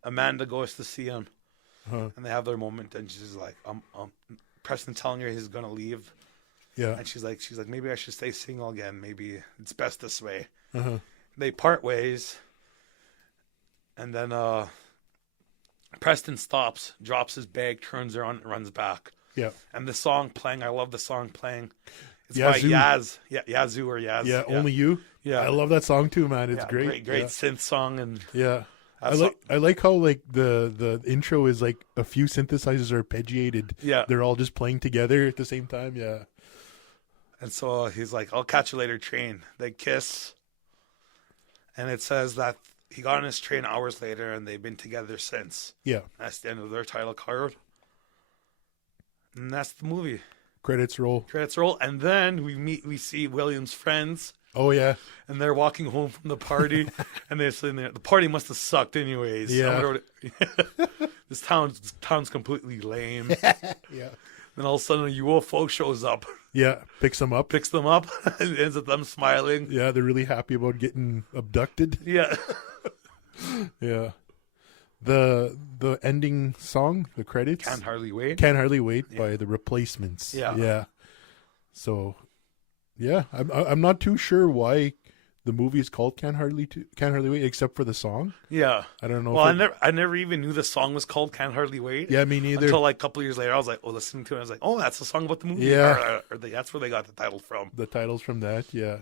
Amanda goes to see him, Uh-huh. and they have their moment, and she's like, Preston telling her he's gonna leave, Yeah. And she's like, maybe I should stay single again. Maybe it's best this way. Uh-huh. They part ways. And then Preston stops, drops his bag, turns around, and runs back. Yeah. And the song playing, I love the song playing. It's Yazoo. by Yaz. Yeah, Yazoo or Yaz. Yeah, Only You. Yeah. I love that song too, man. It's Yeah, great. Great Yeah. synth song. And Yeah. that's I like how like the intro is like a few synthesizers are arpeggiated. Yeah. They're all just playing together at the same time. Yeah. And so he's like, I'll catch you later, train. They kiss. And it says that he got on his train hours later and they've been together since. Yeah. That's the end of their title card. And that's the movie. Credits roll. Credits roll. And then we see William's friends. Oh yeah. And they're walking home from the party. And they're sitting there. The party must have sucked anyways. Yeah. This town's completely lame. Yeah. Then all of a sudden a UFO shows up. Yeah. Picks them up. Picks them up. And ends with them smiling. Yeah, they're really happy about getting abducted. Yeah. Yeah. The ending song, the credits. Can't Hardly Wait. Can't Hardly Wait by The Replacements. Yeah. Yeah. So, yeah, I'm not too sure why the movie is called Can't Hardly Wait, except for the song. Yeah. I don't know. Well, I never even knew the song was called Can't Hardly Wait. Yeah, me neither. Until like a couple years later, I was like, listening to it, I was like, oh, that's the song about the movie. Yeah. That's where they got the title from. The title's from that, yeah.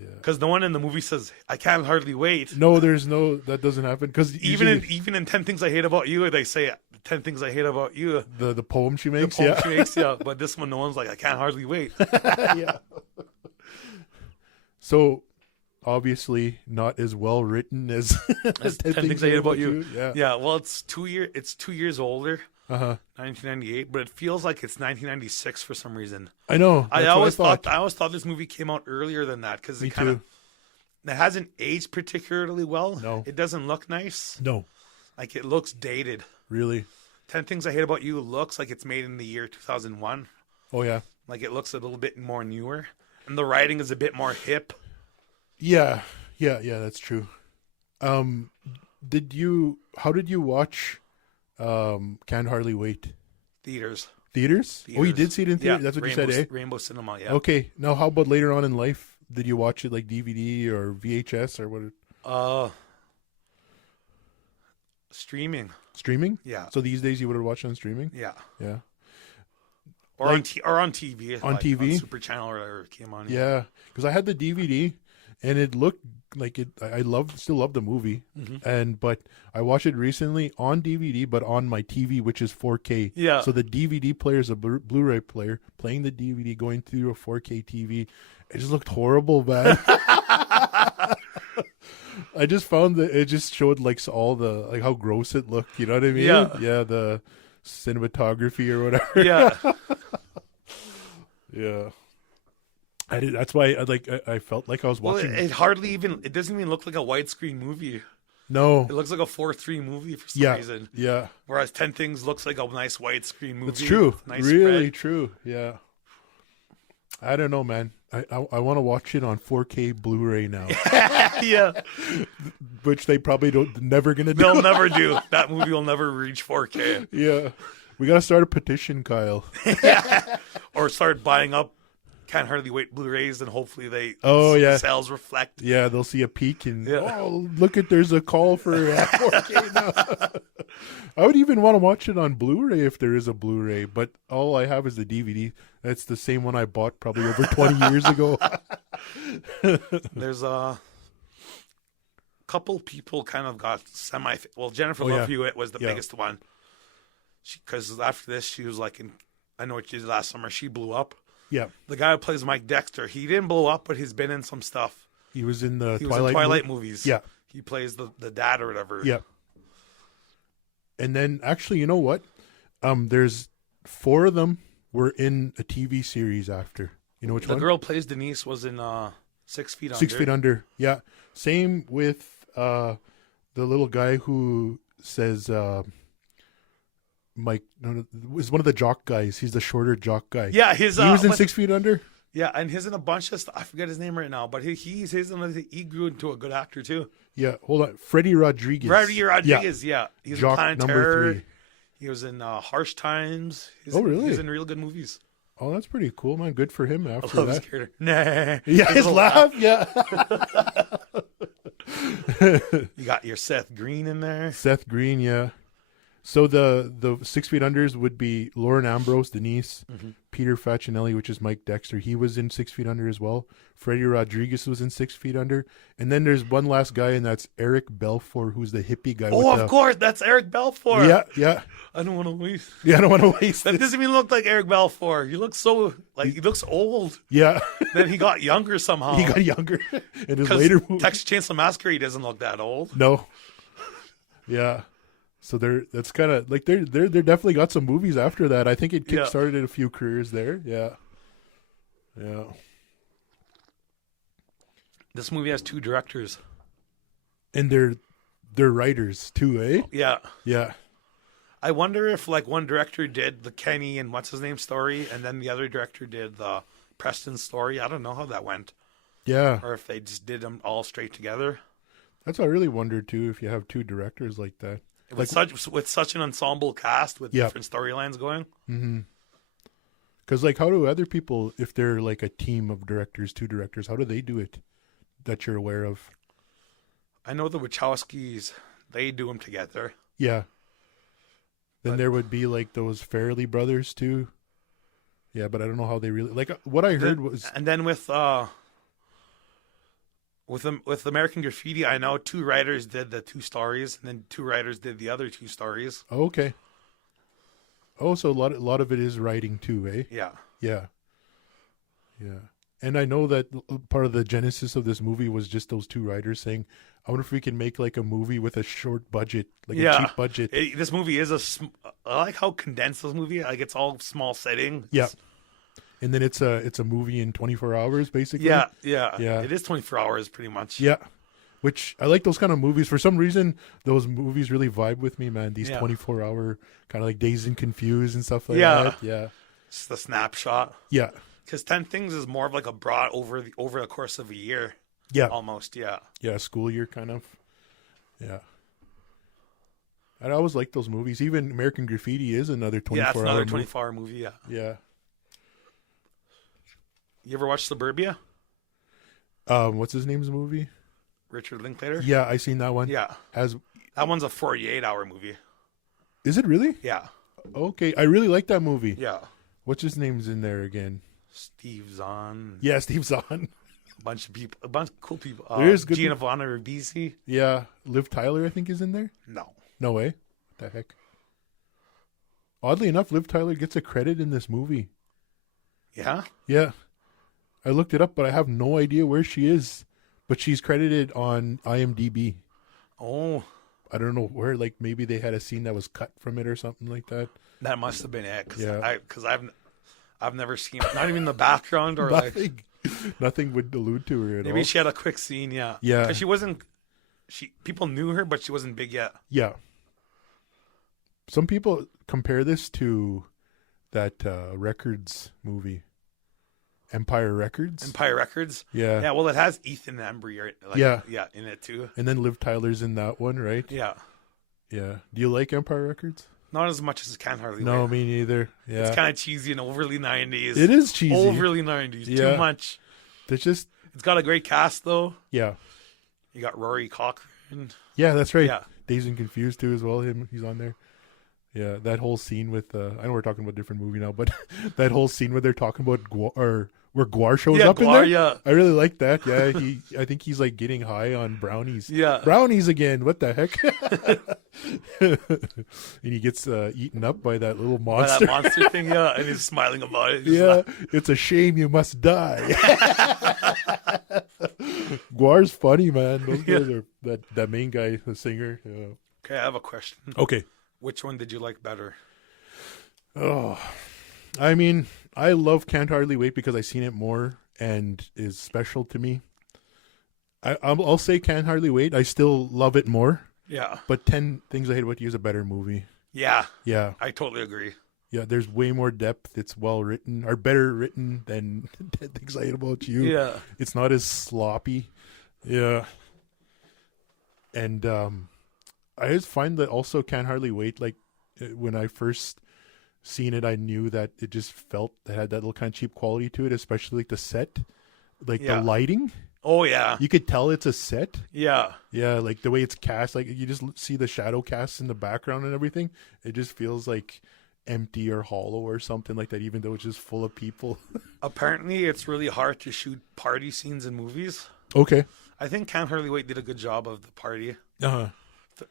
Yeah. Because the one in the movie says, I can't hardly wait. No, that doesn't happen. Because Even in 10 Things I Hate About You, they say 10 Things I Hate About You. the poem she makes, The poem yeah. she makes, yeah. But this one, no one's like, I can't hardly wait. Yeah. So, obviously, not as well written as 10 Things I Hate About You. Yeah. Yeah, well, it's 2 years older. Uh-huh. 1998, but it feels like it's 1996 for some reason. I know. I That's what always thought this movie came out earlier than that because Me it kind of too. it hasn't aged particularly well. No. It doesn't look nice. No, Like it looks dated. really. 10 Things I Hate About You looks like it's made in the year 2001. Oh, yeah. Like it looks a little bit more newer, and the writing is a bit more hip. Yeah, that's true. How did you watch Can't Hardly Wait? Theaters. Theaters? Oh, you Theaters. did see it in theater? Yeah, That's what Rainbow, you said, eh? Rainbow Cinema, yeah. Okay, now how about later on in life? Did you watch it like DVD or VHS or what? Streaming. Streaming? Yeah. So these days you would have watched on streaming? Yeah. Yeah. Or Like- on TV. On like, TV? On Super Channel or whatever it came on. Yeah, because I had the DVD, and it looked like it. I still love the movie, but I watched it recently on DVD, but on my TV, which is 4K. Yeah. So the DVD player is a Blu-ray player playing the DVD, going through a 4K TV. It just looked horrible, man. I just found that it just showed like all the like how gross it looked. You know what I mean? Yeah. Yeah. The cinematography or whatever. Yeah. Yeah. That's why I felt like I was Well, watching. it doesn't even look like a widescreen movie. No. It looks like a 4:3 movie for some Yeah. reason. Yeah. Whereas 10 Things looks like a nice widescreen movie. It's true. Nice really spread. true. Yeah. I don't know, man. I want to watch it on 4K Blu-ray now, Yeah. which they probably never gonna do. They'll never do. That movie will never reach 4K. Yeah. We got to start a petition, Kyle. Or start buying up Can't Hardly Wait Blu-rays and hopefully Oh, yeah. sales reflect. Yeah, they'll see a peak and Yeah. oh, look at there's a call for 4K now. I would even want to watch it on Blu-ray if there is a Blu-ray, but all I have is the DVD. That's the same one I bought probably over 20 years ago. There's a couple people kind of got Jennifer Oh, yeah. Love Hewitt was the Yeah. biggest one. Because after this, she was like, I know what she did last summer. She blew up. Yeah, The guy who plays Mike Dexter, he didn't blow up, but he's been in some stuff. he was in the He was in Twilight movies. Yeah. He plays the dad or whatever. Yeah. And then actually, you know what? There's 4 of them were in a TV series after. You know which The one? girl plays Denise was in 6 Feet Under. 6 Feet Under. Yeah. Same with the little guy who says Mike is one of the jock guys. He's the shorter jock guy. Yeah, He was in 6 Feet Under. Yeah, and he's in a bunch of stuff. I forget his name right now, but he grew into a good actor too. Yeah, hold on. Freddie Rodriguez. Freddie Rodriguez, yeah. He was Jock in Planet number Terror. 3. He was in Harsh Times. Oh, really? He's in real good movies. Oh, that's pretty cool, man. Good for him I after love his that. character. Nah. Yeah, his little laugh. Yeah. You got your Seth Green in there. Seth Green, yeah. So the 6 Feet Unders would be Lauren Ambrose, Denise, Peter Facinelli, which is Mike Dexter. He was in 6 Feet Under as well. Freddie Rodriguez was in 6 Feet Under. And then there's one last guy, and that's Eric Belfour, who's the hippie guy. Oh, of course. That's Eric Belfour. Yeah, yeah. I don't want to waste. Yeah, I don't want to waste That it. doesn't even look like Eric Belfour. He looks so, like, he looks old. Yeah. Then he got younger somehow. He got younger in his 'Cause later movie. Texas Chainsaw Massacre, he doesn't look that old. No. Yeah. So that's kind of like they're definitely got some movies after that. I think it Yeah. kickstarted a few careers there. Yeah. Yeah. This movie has 2 directors. And they're writers too, eh? Yeah. Yeah. I wonder if, like, one director did the Kenny and what's his name story, and then the other director did the Preston story. I don't know how that went. Yeah. Or if they just did them all straight together. That's what I really wonder too, if you have 2 directors like that. With such an ensemble cast with Yeah. different storylines going. Because, like, how do other people, if they're like a team of directors, 2 directors, how do they do it that you're aware of? I know the Wachowskis, they do them together. Yeah. Then there would be like those Farrelly brothers too. Yeah, but I don't know how they really like. What I heard was, and then with American Graffiti, I know 2 writers did the 2 stories, and then 2 writers did the other 2 stories. oh, okay. Oh, so a lot of it is writing too, eh? Yeah. Yeah. Yeah. And I know that part of the genesis of this movie was just those 2 writers saying, I wonder if we can make like a movie with a short budget, like a cheap budget. This movie is I like how condensed this movie. Like, it's all small settings. Yeah. And then it's a movie in 24 hours, basically. Yeah. Yeah. It is 24 hours, pretty much. Yeah. Which I like those kind of movies. For some reason, those movies really vibe with me, man. These 24-hour kind of like Dazed and Confused and stuff like that. Yeah. It's the snapshot. Yeah. Because 10 Things is more of like a broad over the course of a year. Yeah. Almost, yeah. Yeah, school year kind of. Yeah. I always like those movies. Even American Graffiti is another 24-hour Yeah, it's another movie. 24-hour movie, yeah. Yeah. You ever watch Suburbia? What's his name's movie? Richard Linklater? Yeah, I seen that one. Yeah. That one's a 48-hour movie. Is it really? Yeah. Okay, I really like that movie. Yeah. What's his name's in there again? Steve Zahn. Yeah, Steve Zahn. A bunch of cool people. There's good Giovanna Ribisi. Yeah, Liv Tyler I think is in there. No. No way. What the heck? Oddly enough, Liv Tyler gets a credit in this movie. Yeah? Yeah. I looked it up, but I have no idea where she is. But she's credited on IMDb. Oh. I don't know where. Like, maybe they had a scene that was cut from it or something like that. That must have been it. Yeah. Because I've never seen it. Not even the background or like... Nothing would allude to her at all. Maybe she had a quick scene, yeah. Yeah. Because she wasn't... People knew her, but she wasn't big yet. Yeah. Some people compare this to that Records movie. Empire Records. Empire Records? Yeah. Yeah, well, it has Ethan Embry Yeah, in it too. And then Liv Tyler's in that one, right? Yeah. Yeah. Do you like Empire Records? Not as much as Can't Hardly No, Wait. me neither. Yeah. It's kind of cheesy and overly 90s. It is cheesy. Overly 90s. Yeah. Too much. There's just... It's got a great cast, though. Yeah. You got Rory Cochrane. Yeah, that's right. Yeah. Dazed and Confused, too, as well. He's on there. Yeah, that whole scene with... I know we're talking about a different movie now, but that whole scene where they're talking about... where Guar shows up in there. Yeah. I really like that. Yeah, I think he's like getting high on brownies. Yeah. Brownies again. What the heck? And he gets eaten up by that little monster. By that monster thing, yeah. And he's smiling about it. Yeah, it's a shame you must die. Guar's funny, man. Those guys are that main guy, the singer. Yeah. Okay, I have a question. Okay. Which one did you like better? Oh, I mean, I love Can't Hardly Wait because I've seen it more and is special to me. I'll say Can't Hardly Wait. I still love it more. Yeah. But 10 Things I Hate About You is a better movie. Yeah. Yeah. I totally agree. Yeah, there's way more depth. It's well written, or better written than 10 Things I Hate About You. Yeah. It's not as sloppy. Yeah. And I just find that also Can't Hardly Wait, like when I first seeing it, I knew that it just felt that had that little kind of cheap quality to it, especially like the set, like the lighting. Oh yeah. You could tell it's a set. Yeah. Yeah, like the way it's cast, like you just see the shadow casts in the background and everything. It just feels like empty or hollow or something like that, even though it's just full of people. Apparently, it's really hard to shoot party scenes in movies. Okay. I think Can't Hardly Wait did a good job of the party, Uh-huh.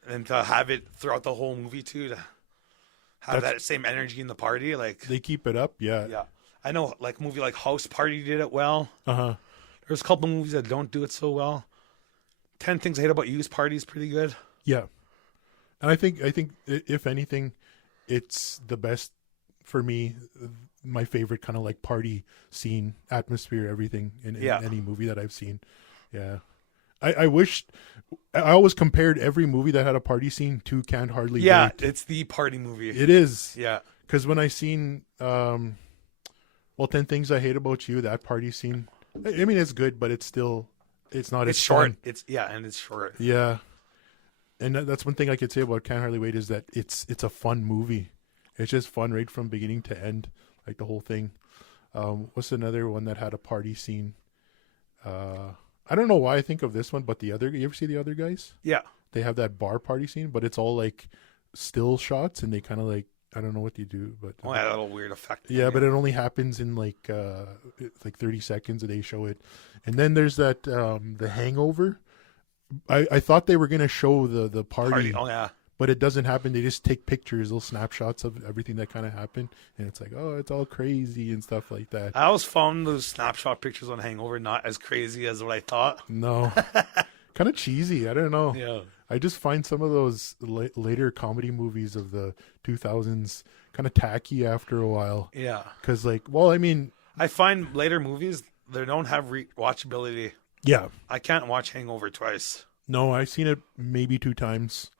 and to have it throughout the whole movie too, to have that same energy in the party. Like They keep it up, yeah. yeah, I know like a movie like House Party did it well. Uh-huh. There's a couple movies that don't do it so well. 10 Things I Hate About You's Party is pretty good. Yeah. And I think if anything, it's the best for me, my favorite kind of like party scene, atmosphere, everything in any movie that I've seen. Yeah. I wish I always compared every movie that had a party scene to Can't Hardly Wait. It's the party movie. It is. Yeah. Because when I seen 10 Things I Hate About You, that party scene, I mean, it's good, but it's not as short. fun. And it's short. Yeah. And that's one thing I could say about Can't Hardly Wait is that it's a fun movie. It's just fun right from beginning to end, like the whole thing. What's another one that had a party scene? I don't know why I think of this one, but you ever see The Other Guys? Yeah. They have that bar party scene, but it's all like still shots, and they kind of like, I don't know what you do, but yeah, that little weird effect. Yeah, but it only happens in like 30 seconds, and they show it. And then there's that The Hangover. I thought they were gonna show the party. Oh yeah. But it doesn't happen. They just take pictures, little snapshots of everything that kind of happened, and it's like, oh, it's all crazy and stuff like that. I always found those snapshot pictures on Hangover not as crazy as what I thought. No, kind of cheesy. I don't know. Yeah. I just find some of those later comedy movies of the 2000s kind of tacky after a while. Yeah. Because, like, well, I mean, I find later movies, they don't have watchability. Yeah. I can't watch Hangover twice. No, I've seen it maybe 2 times.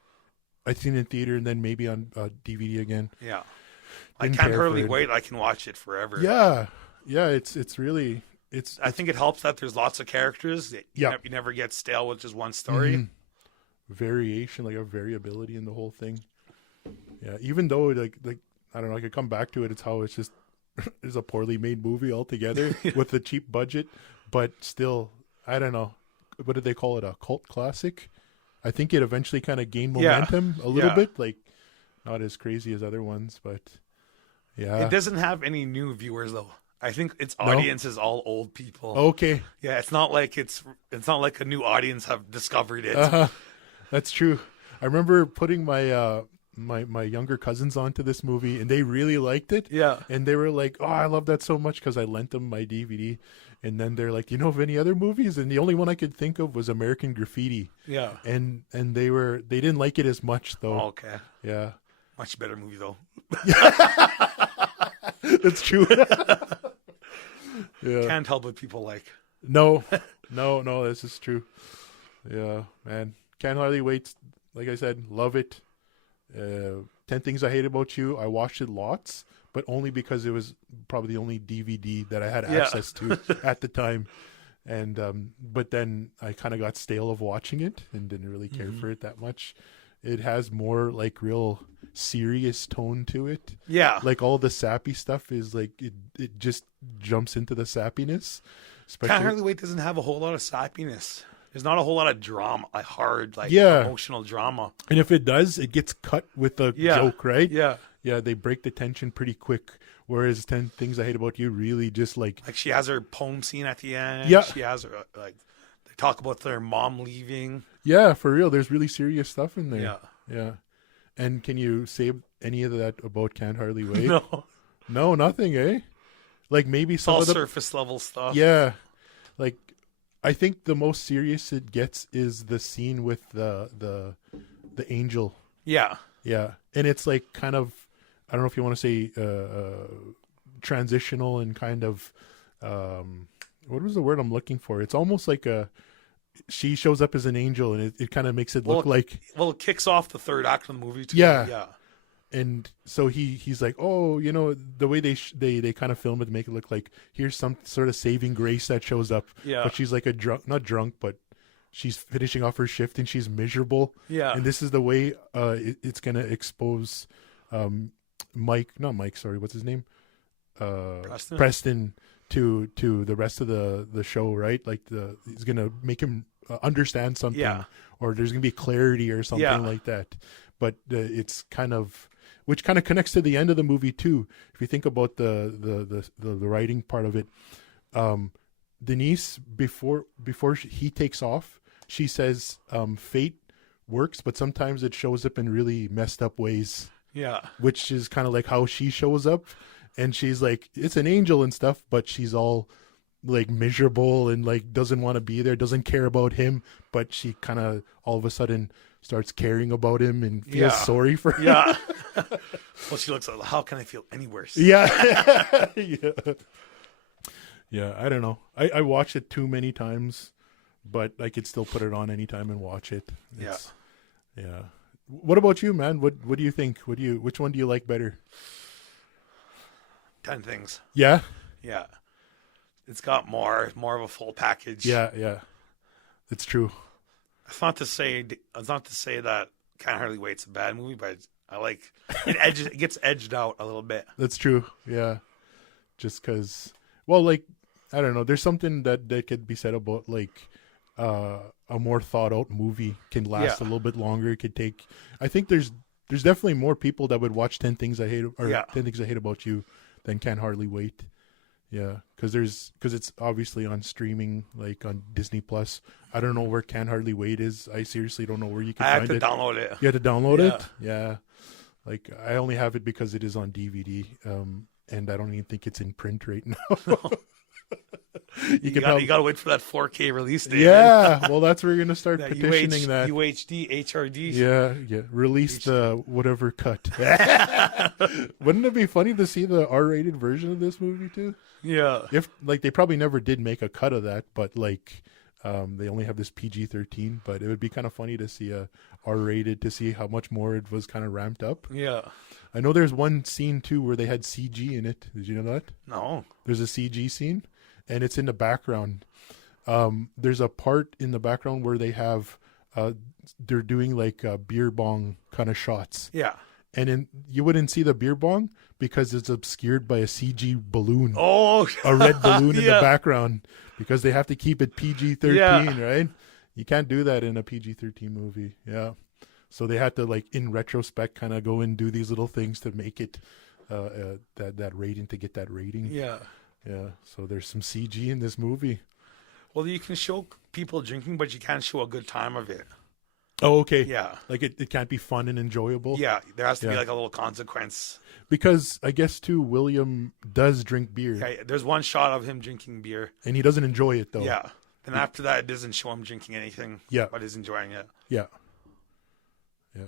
I've seen it in theater and then maybe on DVD again. Yeah. I Can't Hardly Wait. I can watch it forever. Yeah. Yeah, it's really... I think it helps that there's lots of characters. You never get stale with just one story. Mm-hmm. Variation, like a variability in the whole thing. Yeah, even though like I don't know, I could come back to it. It's how it's just it's a poorly made movie altogether with a cheap budget, but still, I don't know. What did they call it? A cult classic? I think it eventually kind of gained momentum a little bit, like not as crazy as other ones, but yeah. It doesn't have any new viewers though. I think its audience is all old people. Okay. Yeah, it's not like not like a new audience have discovered it. That's true. I remember putting my my younger cousins onto this movie, and they really liked it. Yeah. And they were like, "Oh, I love that so much," because I lent them my DVD. And then they're like, "You know of any other movies?" And the only one I could think of was American Graffiti. Yeah. And they didn't like it as much though. Oh, okay. Yeah. Much better movie though. That's true. Yeah. Can't help what people like. No, this is true. Yeah, man. Can't Hardly Wait. Like I said, love it. 10 Things I Hate About You. I watched it lots, but only because it was probably the only DVD that I had access to at the time. And but then I kind of got stale of watching it and didn't really care for it that much. It has more like real serious tone to it. Yeah. Like all the sappy stuff is like it just jumps into the sappiness. Can't Hardly Wait doesn't have a whole lot of sappiness. There's not a whole lot of drama, like hard, like emotional drama. And if it does, it gets cut with a joke, right? Yeah. Yeah, they break the tension pretty quick. Whereas 10 Things I Hate About You really just like she has her poem scene at the end. Yeah. She has her they talk about their mom leaving. Yeah, for real. There's really serious stuff in there. Yeah. Yeah. And can you say any of that about Can't Hardly Wait? No. No, nothing, eh? Like maybe some all of the surface level stuff. Yeah. Like I think the most serious it gets is the scene with the angel. Yeah. Yeah. And it's like kind of, I don't know if you want to say transitional and kind of what was the word I'm looking for? It's almost like she shows up as an angel, and it kind of makes it look like... Well, it kicks off the third act of the movie, too. Yeah. Yeah. And so he's like, oh, you know, the way they kind of film it to make it look like here's some sort of saving grace that shows up. Yeah. But she's like not drunk, but she's finishing off her shift, and she's miserable. Yeah. And this is the way it's going to expose not Mike, sorry, what's his name? Preston? Preston to the rest of the show, right? Like he's gonna make him understand something, Yeah. or there's gonna be clarity or something Yeah. like that. But it's which kind of connects to the end of the movie too. If you think about the writing part of it, Denise before he takes off, she says fate works, but sometimes it shows up in really messed up ways. Yeah. Which is kind of like how she shows up, and she's like, it's an angel and stuff, but she's all like miserable and like doesn't want to be there, doesn't care about him, but she kind of all of a sudden starts caring about him and feels sorry for him. Yeah. Well, she looks like, how can I feel any worse? Yeah. Yeah. Yeah, I don't know. I watched it too many times, but I could still put it on anytime and watch it. Yeah. What about you, man? What do you think? Which one do you like better? 10 Things. Yeah. Yeah. It's got more of a full package. Yeah. It's true. It's not to say that Can't Hardly Wait's a bad movie, but I like it. It gets edged out a little bit. That's true. Yeah. Just because, well, like, I don't know. There's something that could be said about like a more thought out movie can last a little bit longer. It could take. I think there's definitely more people that would watch 10 Things I Hate or 10 Things I Hate About You than Can't Hardly Wait. Yeah, because it's obviously on streaming, like on Disney Plus. I don't know where Can't Hardly Wait is. I seriously don't know where you can find it. I have to download it. You have to download it? Yeah. Like, I only have it because it is on DVD, and I don't even think it's in print right now. You gotta wait for that 4K release date. Yeah, well, that's where you're gonna start petitioning that UHD, HRD. Yeah. Release the whatever cut. Wouldn't it be funny to see the R-rated version of this movie too? Yeah. If like they probably never did make a cut of that, but like they only have this PG-13. But it would be kind of funny to see a R-rated to see how much more it was kind of ramped up. Yeah. I know there's one scene too where they had CG in it. Did you know that? No. There's a CG scene, and it's in the background. There's a part in the background where they have they're doing like beer bong kind of shots. Yeah. And you wouldn't see the beer bong because it's obscured by a CG balloon. Oh, a red balloon in the background because they have to keep it PG-13, right? You can't do that in a PG-13 movie. Yeah. So they had to, like, in retrospect, kind of go and do these little things to make it that rating, to get that rating. Yeah. Yeah. So there's some CG in this movie. Well, you can show people drinking, but you can't show a good time of it. Oh, okay. Yeah. Like it can't be fun and enjoyable. Yeah. There has to be like a little consequence. Because I guess too, William does drink beer. Yeah. There's one shot of him drinking beer. And he doesn't enjoy it though. Yeah. Then after that, it doesn't show him drinking anything. Yeah. But he's enjoying it. Yeah. Yeah.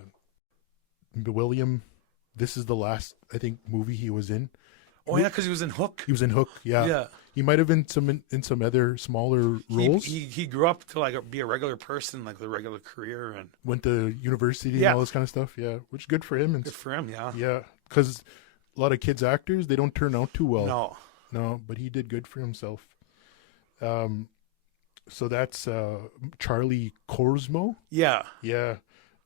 But William, this is the last, I think, movie he was in. Oh, yeah, because he was in Hook. He was in Hook, yeah. Yeah. He might have been in some other smaller roles. He grew up to like be a regular person, like the regular career, and went to university and all this kind of stuff. Yeah, which is good for him. And good for him. Yeah. Yeah, because a lot of kids actors, they don't turn out too well. No, but he did good for himself. So that's Charlie Korsmo. Yeah. Yeah.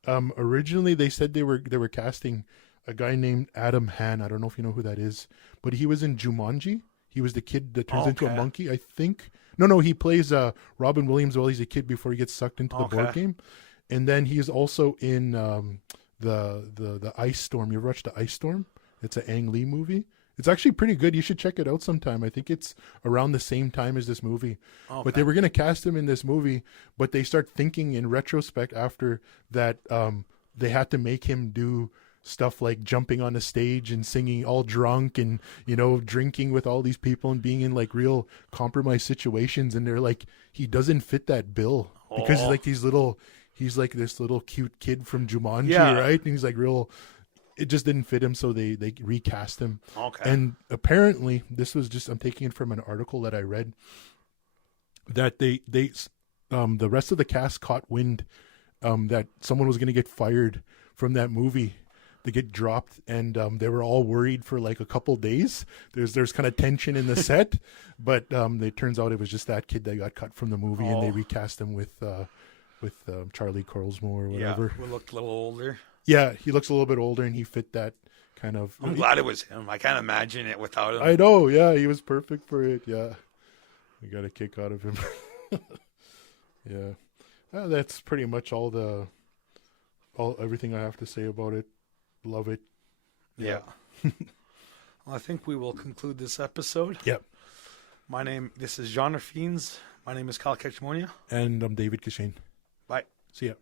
Originally they said they were casting a guy named Adam Han. I don't know if you know who that is, but he was in Jumanji. He was the kid that turns into a monkey, I think. No, he plays Robin Williams while he's a kid before he gets sucked into the board game. And then he's also in the Ice Storm. You ever watched the Ice Storm? It's an Ang Lee movie. It's actually pretty good. You should check it out sometime. I think it's around the same time as this movie. Okay. But they were going to cast him in this movie, but they start thinking in retrospect after that they had to make him do stuff like jumping on a stage and singing all drunk and, drinking with all these people and being in like real compromised situations. And they're like, he doesn't fit that bill because he's like this little cute kid from Jumanji, right? And he's like it just didn't fit him. So they recast him. Okay. And apparently this was I'm taking it from an article that I read that the rest of the cast caught wind that someone was going to get fired from that movie. They get dropped, and they were all worried for like a couple days. There's kind of tension in the set, but it turns out it was just that kid that got cut from the movie, and they recast him with Charlie Korsmo or whatever. Yeah, who looked a little older. Yeah, he looks a little bit older, and he fit that kind of. I'm glad it was him. I can't imagine it without him. I know, yeah, he was perfect for it. Yeah, we got a kick out of him. Yeah, that's pretty much everything I have to say about it. Love it. Yeah. Well, I think we will conclude this episode. Yep. This is Genre Fiends. My name is Kyle Ketchmonia. And I'm David Kashane. Bye. See ya.